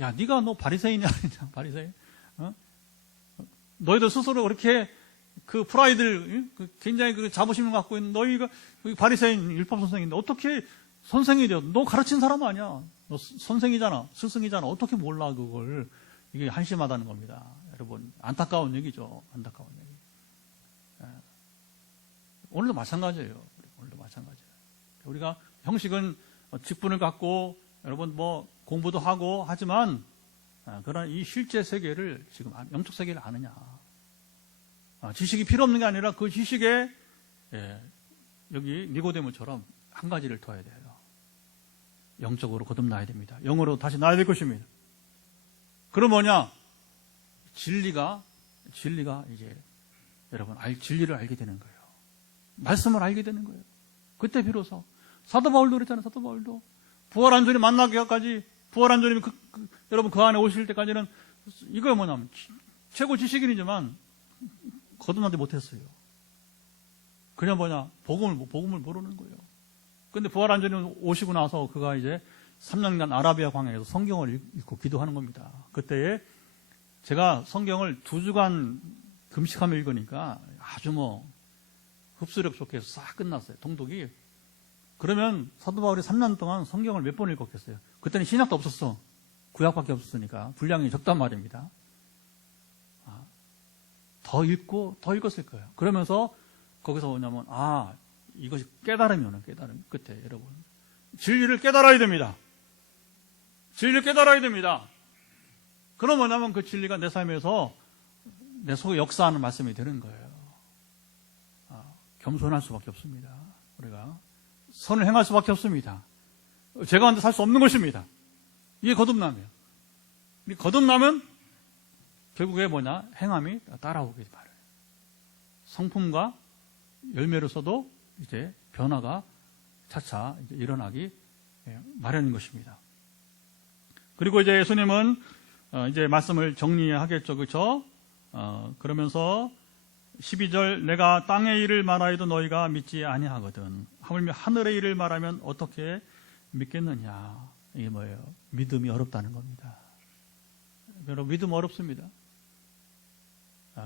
야, 네가 너 바리새인이 아니냐. 바리새인. 너희들 스스로 그렇게 그 프라이드를 굉장히 그 자부심을 갖고 있는 너희가 바리새인 율법 선생인데 어떻게 선생이 되어? 너 가르친 사람 아니야. 너 선생이잖아. 스승이잖아. 어떻게 몰라 그걸. 이게 한심하다는 겁니다. 여러분 안타까운 얘기죠. 안타까운 얘기. 오늘도 마찬가지예요. 오늘도 마찬가지예요. 우리가 형식은 직분을 갖고 여러분 뭐 공부도 하고 하지만 그러나 이 실제 세계를 지금 영적 세계를 아느냐. 지식이 필요 없는 게 아니라 그 지식에 여기 니고데모처럼 한 가지를 둬야 돼요. 영적으로 거듭나야 됩니다. 영으로 다시 나야 될 것입니다. 그럼 뭐냐? 진리가 이제 여러분 진리를 알게 되는 거예요. 말씀을 알게 되는 거예요. 그때 비로소 사도 바울도 그랬잖아요. 사도 바울도 부활한 주님 만나기까지 부활한 주님이 여러분 그 안에 오실 때까지는 이거 뭐냐면 최고 지식인이지만 거듭나지 못했어요. 그냥 뭐냐 복음을 모르는 거예요. 근데 부활한 주님 오시고 나서 그가 이제 3년간 아라비아 광야에서 성경을 읽고 기도하는 겁니다. 그때에 제가 성경을 2주간 금식하며 읽으니까 아주 뭐 흡수력 좋게 해서 싹 끝났어요. 통독이. 그러면 사도 바울이 3년 동안 성경을 몇 번 읽었겠어요. 그때는 신약도 없었어. 구약밖에 없었으니까 분량이 적단 말입니다. 더 읽고 더 읽었을 거예요. 그러면서 거기서 뭐냐면 이것이 깨달음 끝에 여러분 진리를 깨달아야 됩니다. 진리를 깨달아야 됩니다. 그럼 뭐냐면 그 진리가 내 삶에서 내 속에 역사하는 말씀이 되는 거예요. 겸손할 수밖에 없습니다. 우리가 선을 행할 수밖에 없습니다. 제가 혼자 살 수 없는 것입니다. 이게 거듭남이에요. 거듭나면 결국에 뭐냐? 행함이 따라오기 바라요. 성품과 열매로서도 이제 변화가 차차 이제 일어나기 마련인 것입니다. 그리고 이제 예수님은 이제 말씀을 정리하겠죠. 그렇죠? 그러면서 12절 내가 땅의 일을 말하여도 너희가 믿지 아니하거든. 하물며 하늘의 일을 말하면 어떻게 믿겠느냐. 이게 뭐예요? 믿음이 어렵다는 겁니다. 여러분 믿음 어렵습니다.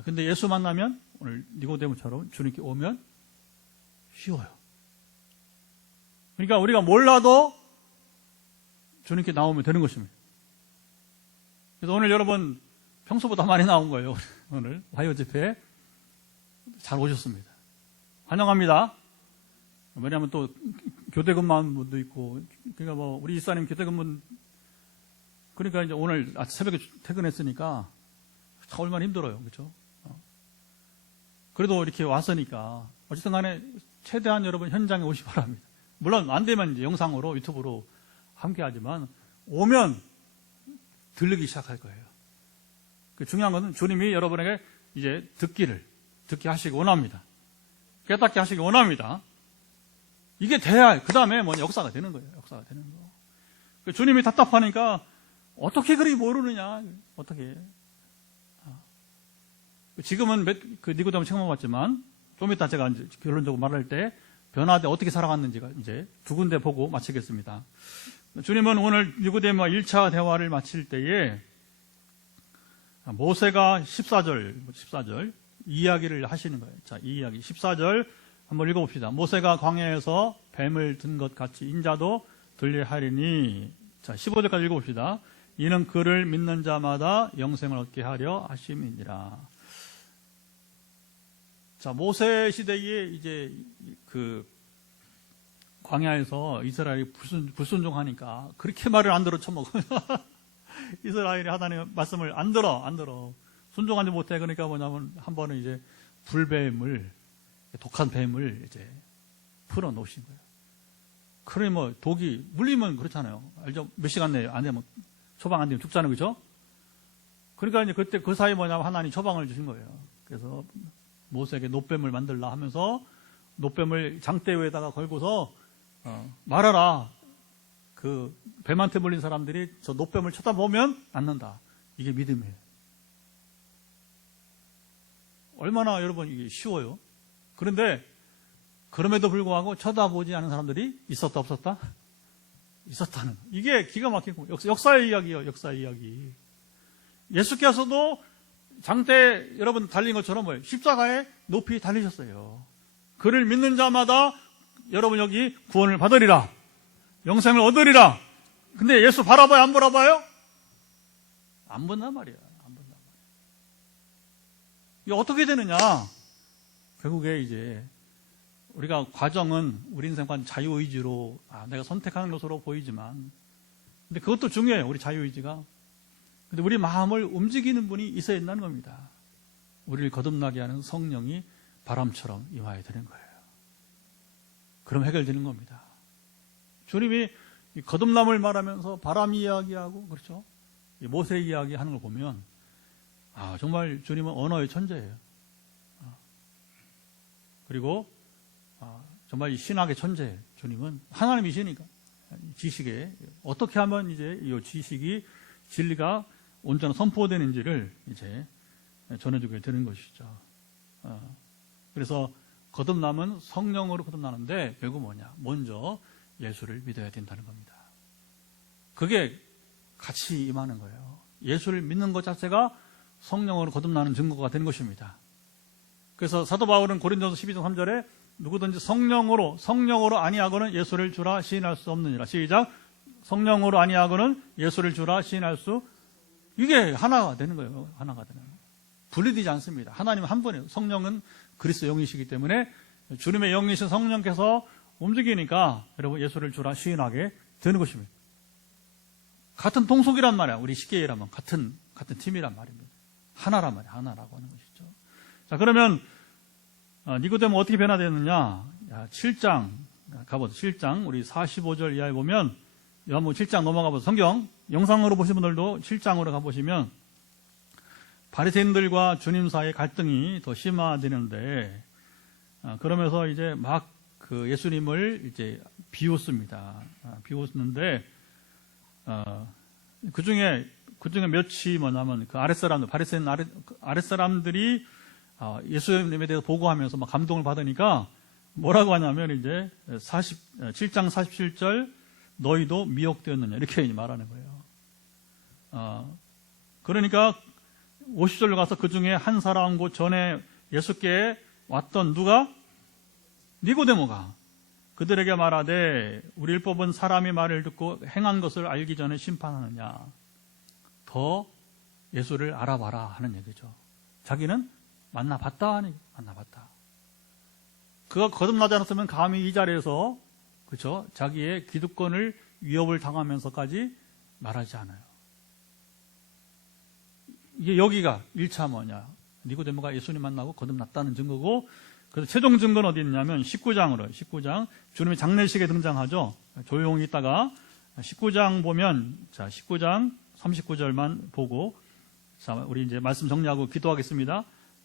근데 예수 만나면 오늘 니고데모처럼 주님께 오면 쉬워요. 그러니까 우리가 몰라도 주님께 나오면 되는 것입니다. 그래서 오늘 여러분 평소보다 많이 나온 거예요. 오늘 화요 집회에 잘 오셨습니다. 환영합니다. 왜냐하면 또 교대 근무하는 분도 있고, 그러니까 뭐 우리 이사님 교대 근무, 그러니까 이제 오늘 새벽에 퇴근했으니까 참 얼마나 힘들어요, 그렇죠? 그래도 이렇게 왔으니까 어쨌든 간에 최대한 여러분 현장에 오시기 바랍니다. 물론 안 되면 이제 영상으로 유튜브로 함께하지만 오면 들리기 시작할 거예요. 중요한 것은 주님이 여러분에게 이제 듣게 하시기 원합니다. 깨닫게 하시기 원합니다. 이게 돼야 그 다음에 뭐 역사가 되는 거예요. 역사가 되는 거. 주님이 답답하니까 어떻게 그리 모르느냐? 어떻게? 지금은 그 니고데모 책만 봤지만 좀 이따 제가 이제 결론적으로 말할 때 변화돼 어떻게 살아갔는지가 이제 두 군데 보고 마치겠습니다. 주님은 오늘 니고데모와 1차 대화를 마칠 때에 모세가 14절 이야기를 하시는 거예요. 자, 이 이야기 14절 한번 읽어봅시다. 모세가 광야에서 뱀을 든 것 같이 인자도 들려 하리니. 자, 15절까지 읽어봅시다. 이는 그를 믿는 자마다 영생을 얻게 하려 하심이니라. 자, 모세 시대에 이제 그 광야에서 이스라엘이 불순종하니까 그렇게 말을 안 들어 처먹어요. 이스라엘이 하나님의 말씀을 안 들어. 순종하지 못해. 그러니까 뭐냐면 한 번은 이제 불뱀을, 독한 뱀을 이제 풀어 놓으신 거예요. 그러니 뭐 독이 물리면 그렇잖아요. 알죠? 몇 시간 내에 안 되면 처방 안 되면 죽잖아요. 그죠? 그러니까 이제 그때 그 사이 뭐냐면 하나님 처방을 주신 거예요. 그래서 모세에게 놋뱀을 만들라 하면서 놋뱀을 장대 위에다가 걸고서 말하라. 그 뱀한테 물린 사람들이 저 노뱀을 쳐다보면 낫는다. 이게 믿음이에요. 얼마나 여러분 이게 쉬워요. 그런데 그럼에도 불구하고 쳐다보지 않은 사람들이 있었다 없었다? 있었다는. 이게 기가 막힌 거예요. 역사의 이야기예요. 역사의 이야기. 예수께서도 장대 여러분 달린 것처럼 뭐예요? 십자가에 높이 달리셨어요. 그를 믿는 자마다 여러분 여기 구원을 받으리라. 영생을 얻으리라. 근데 예수 바라봐요? 안 바라봐요? 안 본단 말이야. 안 본단 말이야. 이게 어떻게 되느냐? 결국에 이제 우리가 과정은 우리 인생관 자유의지로 내가 선택하는 것으로 보이지만 근데 그것도 중요해요. 우리 자유의지가. 근데 우리 마음을 움직이는 분이 있어야 된다는 겁니다. 우리를 거듭나게 하는 성령이 바람처럼 임하여야 되는 거예요. 그럼 해결되는 겁니다. 주님이 거듭남을 말하면서 바람 이야기하고 그렇죠? 모세 이야기하는 걸 보면 정말 주님은 언어의 천재예요. 그리고 정말 이 신학의 천재 주님은 하나님이시니까 지식에 어떻게 하면 이제 이 지식이 진리가 온전히 선포되는지를 이제 전해주게 되는 것이죠. 그래서 거듭남은 성령으로 거듭나는데 결국 뭐냐? 먼저 예수를 믿어야 된다는 겁니다. 그게 같이 임하는 거예요. 예수를 믿는 것 자체가 성령으로 거듭나는 증거가 되는 것입니다. 그래서 사도 바울은 고린도서 12장 3절에 누구든지 성령으로 아니하고는 예수를 주라 시인할 수 없느니라. 시작. 성령으로 아니하고는 예수를 주라 시인할 수 이게 하나가 되는 거예요. 하나가 되는 거예요. 분리되지 않습니다. 하나님은 한 분이에요. 성령은 그리스도 영이시기 때문에 주님의 영이신 성령께서 움직이니까 여러분 예수를 주라 시인하게 되는 것입니다. 같은 동속이란 말이야. 우리 쉽게 얘기하면 같은 팀이란 말입니다. 하나란 말이야. 하나라고 하는 것이죠. 자, 그러면 니고데모 어떻게 변화되느냐? 7장 가보죠. 7장 우리 45절 이하에 보면 한번 7장 넘어가 보세요. 성경 영상으로 보신 분들도 7장으로 가보시면 바리새인들과 주님 사이의 갈등이 더 심화되는데 그러면서 이제 막 그 예수님을 이제 비웃습니다. 비웃는데 그 중에 몇이 뭐냐면 그 아랫사람들 바리새인 아랫사람들이 예수님에 대해서 보고하면서 막 감동을 받으니까 뭐라고 하냐면 이제 7장 47절 너희도 미혹되었느냐 이렇게 말하는 거예요. 그러니까 50절로 가서 그 중에 한 사람 곧 전에 예수께 왔던 누가? 니고데모가 그들에게 말하되 우리 율법은 사람의 말을 듣고 행한 것을 알기 전에 심판하느냐. 더 예수를 알아봐라 하는 얘기죠. 자기는 만나봤다. 그가 거듭나지 않았으면 감히 이 자리에서 그렇죠? 자기의 기득권을 위협을 당하면서까지 말하지 않아요. 이게 여기가 1차 뭐냐? 니고데모가 예수님 만나고 거듭났다는 증거고 그래서 최종 증거는 어디 있냐면 19장 주님의 장례식에 등장하죠. 조용히 있다가 19장 보면 자 19장 39절만 보고 자 우리 이제 말씀 정리하고 기도하겠습니다.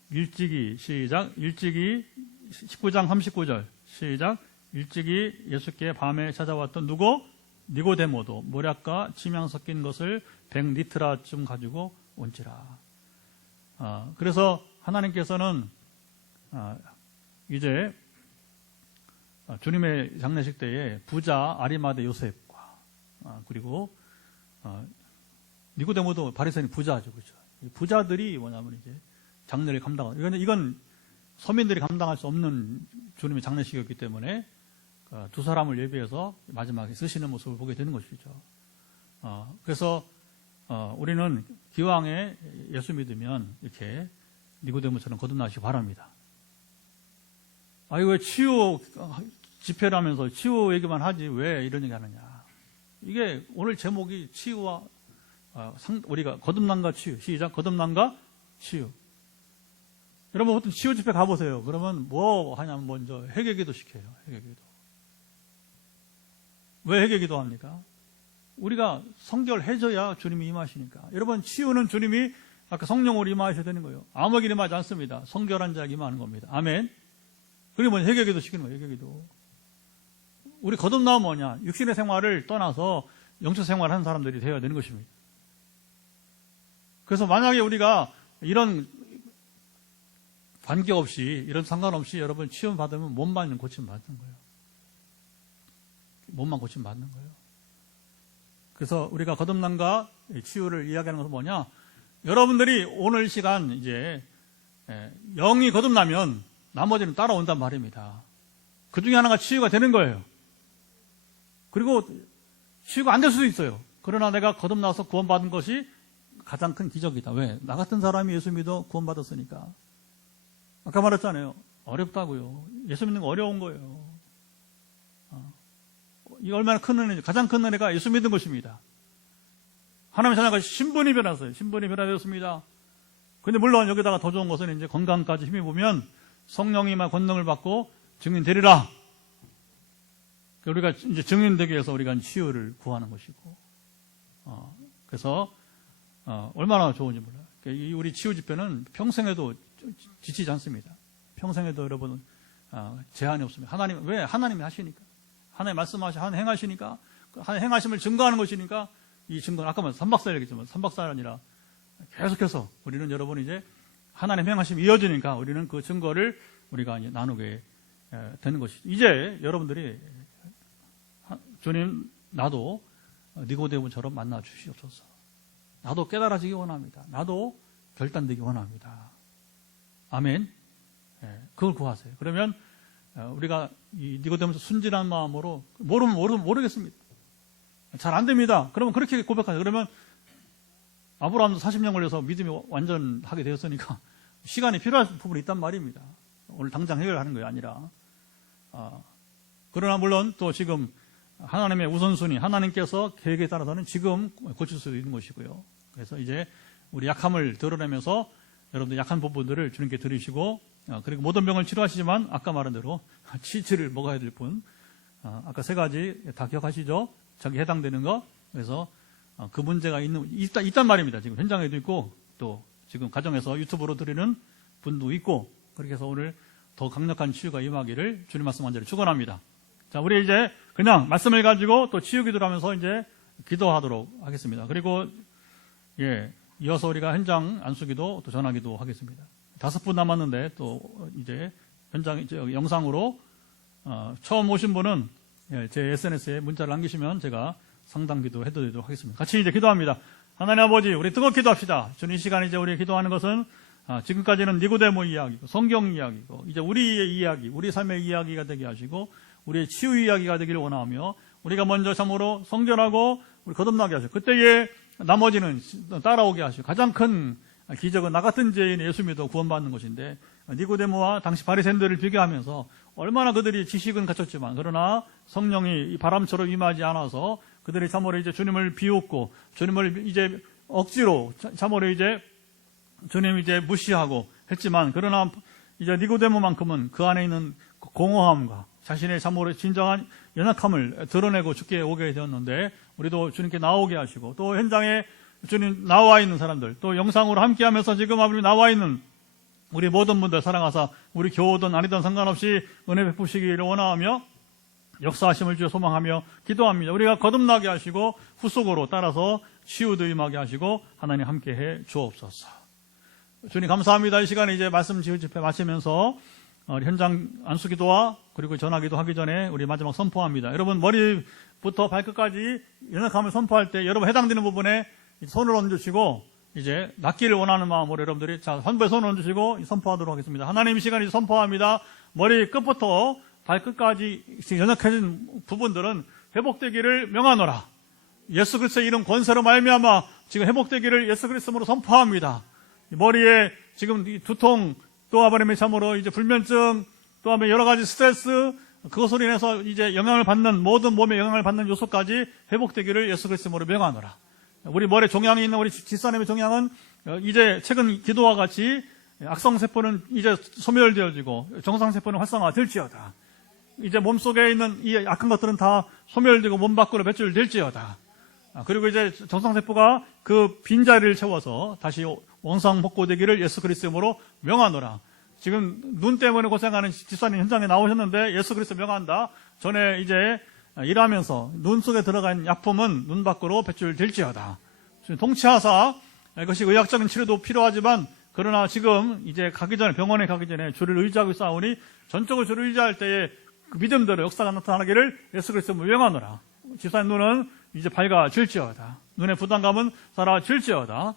일찍이 시작. 일찍이 19장 39절 시작. 일찍이 예수께 밤에 찾아왔던 누구? 니고데모도 모략과 침향 섞인 것을 100리트라쯤 가지고 온지라. 그래서 하나님께서는 이제 주님의 장례식 때에 부자 아리마대 요셉과 그리고 니고데모도 바리새인 부자죠, 그렇죠? 부자들이 뭐냐면 이제 장례를 감당하고 이건 서민들이 감당할 수 없는 주님의 장례식이었기 때문에 두 사람을 예비해서 마지막에 쓰시는 모습을 보게 되는 것이죠. 그래서 우리는 기왕에 예수 믿으면 이렇게 니고데모처럼 거듭나시기 바랍니다. 왜 치유 집회를 하면서 치유 얘기만 하지 왜 이런 얘기 하느냐. 이게 오늘 제목이 치유와 우리가 거듭남과 치유. 시작. 거듭남과 치유. 여러분 보통 치유 집회 가보세요. 그러면 뭐 하냐면 먼저 회개기도 시켜요. 회개기도. 왜 회개기도 합니까? 우리가 성결해져야 주님이 임하시니까. 여러분 치유는 주님이 아까 성령으로 임하셔야 되는 거예요. 아무에게 임하지 않습니다. 성결한 자에게 임하는 겁니다. 아멘. 그리고 먼저 회개기도 시키는 거예요. 회개기도. 우리 거듭나면 뭐냐? 육신의 생활을 떠나서 영적 생활을 하는 사람들이 되어야 되는 것입니다. 그래서 만약에 우리가 이런 관계없이, 이런 상관없이 여러분 치유 받으면 몸만 고침 받는 거예요. 몸만 고침 받는 거예요. 그래서 우리가 거듭남과 치유를 이야기하는 것은 뭐냐? 여러분들이 오늘 시간 이제 영이 거듭나면 나머지는 따라온단 말입니다. 그 중에 하나가 치유가 되는 거예요. 그리고 치유가 안 될 수도 있어요. 그러나 내가 거듭나서 구원받은 것이 가장 큰 기적이다. 왜? 나 같은 사람이 예수 믿어 구원받았으니까. 아까 말했잖아요. 어렵다고요. 예수 믿는 거 어려운 거예요. 이게 얼마나 큰 은혜죠. 가장 큰 은혜가 예수 믿는 것입니다. 하나님의 자녀가 신분이 변했어요. 신분이 변화되었습니다. 근데 물론 여기다가 더 좋은 것은 이제 건강까지 힘입으면 성령이만 권능을 받고 증인되리라. 우리가 이제 증인되기 위해서 우리가 치유를 구하는 것이고, 그래서 얼마나 좋은지 몰라요. 이 우리 치유 집회는 평생에도 지치지 않습니다. 평생에도 여러분 제한이 없습니다. 하나님, 왜? 하나님이 하시니까. 하나님 행하시니까, 행하심을 증거하는 것이니까, 이 증거는 아까 3박 4일 얘기했지만 3박 4일 아니라 계속해서 우리는 여러분 이제 하나님 행하심이 이어지니까 우리는 그 증거를 우리가 이제 나누게 되는 것이죠. 이제 여러분들이 주님, 나도 니고데모처럼 만나 주시옵소서. 나도 깨달아지기 원합니다. 나도 결단되기 원합니다. 아멘. 그걸 구하세요. 그러면 우리가 이 니고데모서 순진한 마음으로 모르겠습니다. 잘 안 됩니다. 그러면 그렇게 고백하세요. 그러면 아브라함도 40년 걸려서 믿음이 완전하게 되었으니까 시간이 필요할 부분이 있단 말입니다. 오늘 당장 해결하는 게 아니라. 그러나 물론 또 지금 하나님의 우선순위, 하나님께서 계획에 따라서는 지금 고칠 수 있는 것이고요. 그래서 이제 우리 약함을 드러내면서 여러분들 약한 부분들을 주님께 드리시고, 그리고 모든 병을 치료하시지만 아까 말한 대로 치즈를 먹어야 될 뿐, 아까 3가지 다 기억하시죠? 자기 해당되는 거. 그래서 그 문제가 있단 말입니다. 지금 현장에도 있고, 또 지금 가정에서 유튜브로 드리는 분도 있고, 그렇게 해서 오늘 더 강력한 치유가 임하기를 주님 말씀 한자를 축원합니다. 자, 우리 이제 그냥 말씀을 가지고 또 치유 기도를 하면서 이제 기도하도록 하겠습니다. 그리고 이어서 우리가 현장 안수기도 또 전화기도 하겠습니다. 5분 남았는데 또 이제 현장 영상으로 처음 오신 분은 제 SNS에 문자를 남기시면 제가 상담기도 해드리도록 하겠습니다. 같이 이제 기도합니다. 하나님 아버지, 우리 뜨겁게 기도합시다. 주님, 이 시간 이제 우리 기도하는 것은 지금까지는 니고데모 이야기고 성경 이야기고 이제 우리의 이야기, 우리 삶의 이야기가 되게 하시고 우리의 치유 이야기가 되기를 원하며, 우리가 먼저 참으로 성결하고 우리 거듭나게 하시고 그때에 나머지는 따라오게 하시고, 가장 큰 기적은 나 같은 죄인 예수 믿어 구원받는 것인데, 니고데모와 당시 바리새인들을 비교하면서 얼마나 그들이 지식은 갖췄지만 그러나 성령이 바람처럼 임하지 않아서 그들이 참으로 이제 주님을 비웃고 주님을 이제 억지로 참으로 이제 주님 이제 무시하고 했지만, 그러나 이제 니고데모만큼은 그 안에 있는 공허함과 자신의 참으로 진정한 연약함을 드러내고 주께 오게 되었는데, 우리도 주님께 나오게 하시고, 또 현장에 주님 나와 있는 사람들, 또 영상으로 함께 하면서 지금 아버지 나와 있는 우리 모든 분들 사랑하사 우리 교우든 아니든 상관없이 은혜 베푸시기를 원하며 역사하심을 주여 소망하며 기도합니다. 우리가 거듭나게 하시고 후속으로 따라서 치유도 임하게 하시고 하나님 함께해 주옵소서. 주님 감사합니다. 이 시간에 이제 말씀 지을 집회 마치면서 현장 안수기도와 그리고 전화기도 하기 전에 우리 마지막 선포합니다. 여러분 머리부터 발끝까지 연약함을 선포할 때 여러분 해당되는 부분에 손을 얹으시고 이제 낫기를 원하는 마음으로 여러분들이 선부에 손을 얹으시고 선포하도록 하겠습니다. 하나님 이 시간에 선포합니다. 머리 끝부터 발끝까지 연약해진 부분들은 회복되기를 명하노라. 예수 그리스도의 이름 권세로 말미암아 지금 회복되기를 예수 그리스도로 선포합니다. 머리에 지금 두통, 또 아버님의 참으로 이제 불면증, 또 여러 가지 스트레스, 그것으로 인해서 이제 영향을 받는 모든 몸에 영향을 받는 요소까지 회복되기를 예수 그리스도로 명하노라. 우리 머리에 종양이 있는 우리 집사님의 종양은 이제 최근 기도와 같이 악성세포는 이제 소멸되어지고 정상세포는 활성화될지어다. 이제 몸속에 있는 이 악한 것들은 다 소멸되고 몸 밖으로 배출될지어다. 그리고 이제 정상세포가 그 빈자리를 채워서 다시 원상복구되기를 예수 그리스도로 명하노라. 지금 눈 때문에 고생하는 집사님 현장에 나오셨는데 예수 그리스도 명한다. 전에 이제 일하면서 눈 속에 들어간 약품은 눈 밖으로 배출될지어다. 통치하사 이것이 의학적인 치료도 필요하지만 그러나 지금 이제 가기 전에 병원에 가기 전에 주를 의지하고 싸우니 전적으로 주를 의지할 때에 그 믿음대로 역사가 나타나기를 예수 그리스도 명하노라. 집사님 눈은 이제 밝아질지어다. 눈의 부담감은 사라질지어다.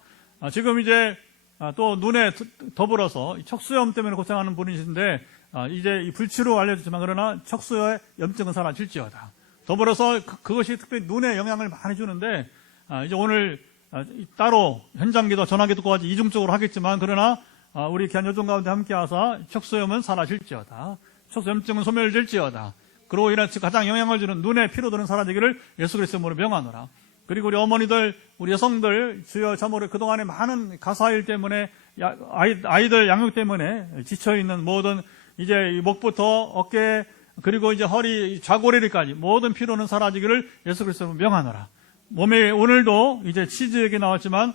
지금 이제 또 눈에 더불어서 척수염 때문에 고생하는 분이신데 이제 이 불치로 알려졌지만 그러나 척수의 염증은 사라질지어다. 더불어서 그것이 특별히 눈에 영향을 많이 주는데 이제 오늘 따로 현장기도 전화기도까지 이중적으로 하겠지만 그러나 우리 귀한 여종 가운데 함께하사 척수염은 사라질지어다. 척수염증은 소멸될지어다. 그러고 인해 가장 영향을 주는 눈의 피로들은 사라지기를 예수 그리스도로 명하노라. 그리고 우리 어머니들, 우리 여성들 주여 참으로 그동안에 많은 가사일 때문에 아이들 양육 때문에 지쳐있는 모든 이제 목부터 어깨 그리고 이제 허리 좌고리까지 모든 피로는 사라지기를 예수 그리스도로 명하노라. 몸에 오늘도 이제 치즈 얘기 나왔지만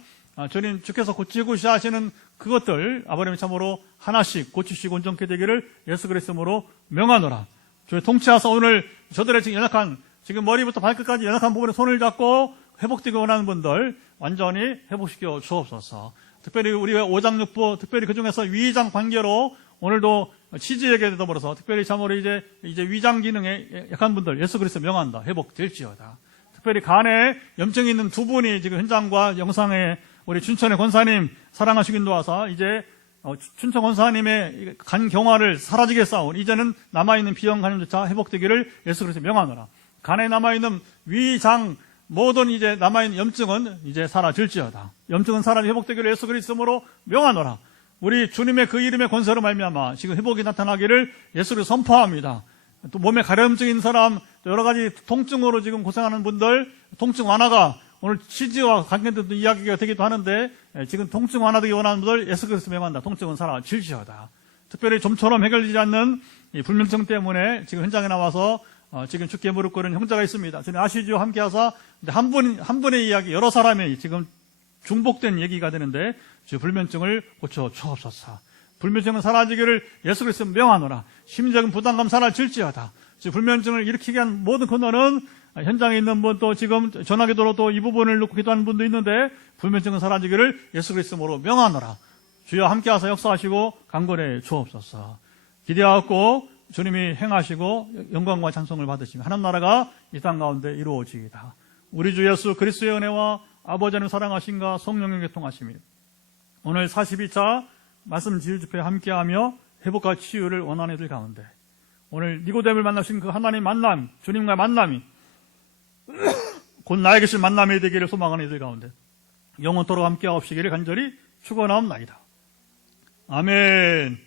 주님 주께서 고치고 하시는 그것들 아버님이 참으로 하나씩 고치시고 온전케 되기를 예수 그리스도로 명하노라. 주의 통치하사 오늘 저들의 지금 연약한 지금 머리부터 발끝까지 연약한 부분에 손을 잡고 회복되기 원하는 분들 완전히 회복시켜 주옵소서. 특별히 우리가 오장육부 특별히 그중에서 위장 관계로 오늘도 치즈에게 더불어서 특별히 참으로 이제 위장 기능에 약한 분들 예수 그리스도 명한다. 회복될지어다. 특별히 간에 염증이 있는 두 분이 지금 현장과 영상에 우리 춘천의 권사님 사랑하시긴 도와서 이제 춘천 권사님의 간 경화를 사라지게 싸운 이제는 남아있는 비형 간염조차 회복되기를 예수 그리스도 명하노라. 간에 남아있는 위장 모든 이제 남아있는 염증은 이제 사라질지어다. 염증은 사라지 회복되기를 예수 그리스도로 명하노라. 우리 주님의 그 이름의 권세로 말미암아 지금 회복이 나타나기를 예수를 선포합니다. 또 몸에 가려움증 있는 사람, 또 여러 가지 통증으로 지금 고생하는 분들, 통증 완화가 오늘 치즈와 관계된 이야기가 되기도 하는데 지금 통증 완화되기 원하는 분들 예수 그리스도 명한다. 통증은 사라질지어다. 특별히 좀처럼 해결되지 않는 이 불면증 때문에 지금 현장에 나와서 지금 죽게 무릎 꿇은 형제가 있습니다. 저는 아시죠? 함께 하사 한 분의 이야기 여러 사람이 지금 중복된 얘기가 되는데 불면증을 고쳐 주옵소서. 불면증은 사라지기를 예수 그리스도 명하노라. 심리적인 부담감 사라질지어다. 불면증을 일으키게 한 모든 근원은 현장에 있는 분 또 지금 전화기도로 또 이 부분을 놓고 기도하는 분도 있는데 불면증은 사라지기를 예수 그리스도로 명하노라. 주여 함께하사 역사하시고 강건해 주옵소서. 기대하고 주님이 행하시고 영광과 찬송을 받으시며 하나님 나라가 이 땅 가운데 이루어지이다. 우리 주 예수 그리스도의 은혜와 아버지는 사랑하신가 성령의 교통하심이 오늘 42차 말씀 지을 집회에 함께하며 회복과 치유를 원하는 이들 가운데 오늘 니고데모를 만나신 그 하나님 만남, 주님과의 만남이 곧 나에 계신 만남이 되기를 소망하는 이들 가운데 영원토록 함께하옵시기를 간절히 축원하옵나이다. 아멘.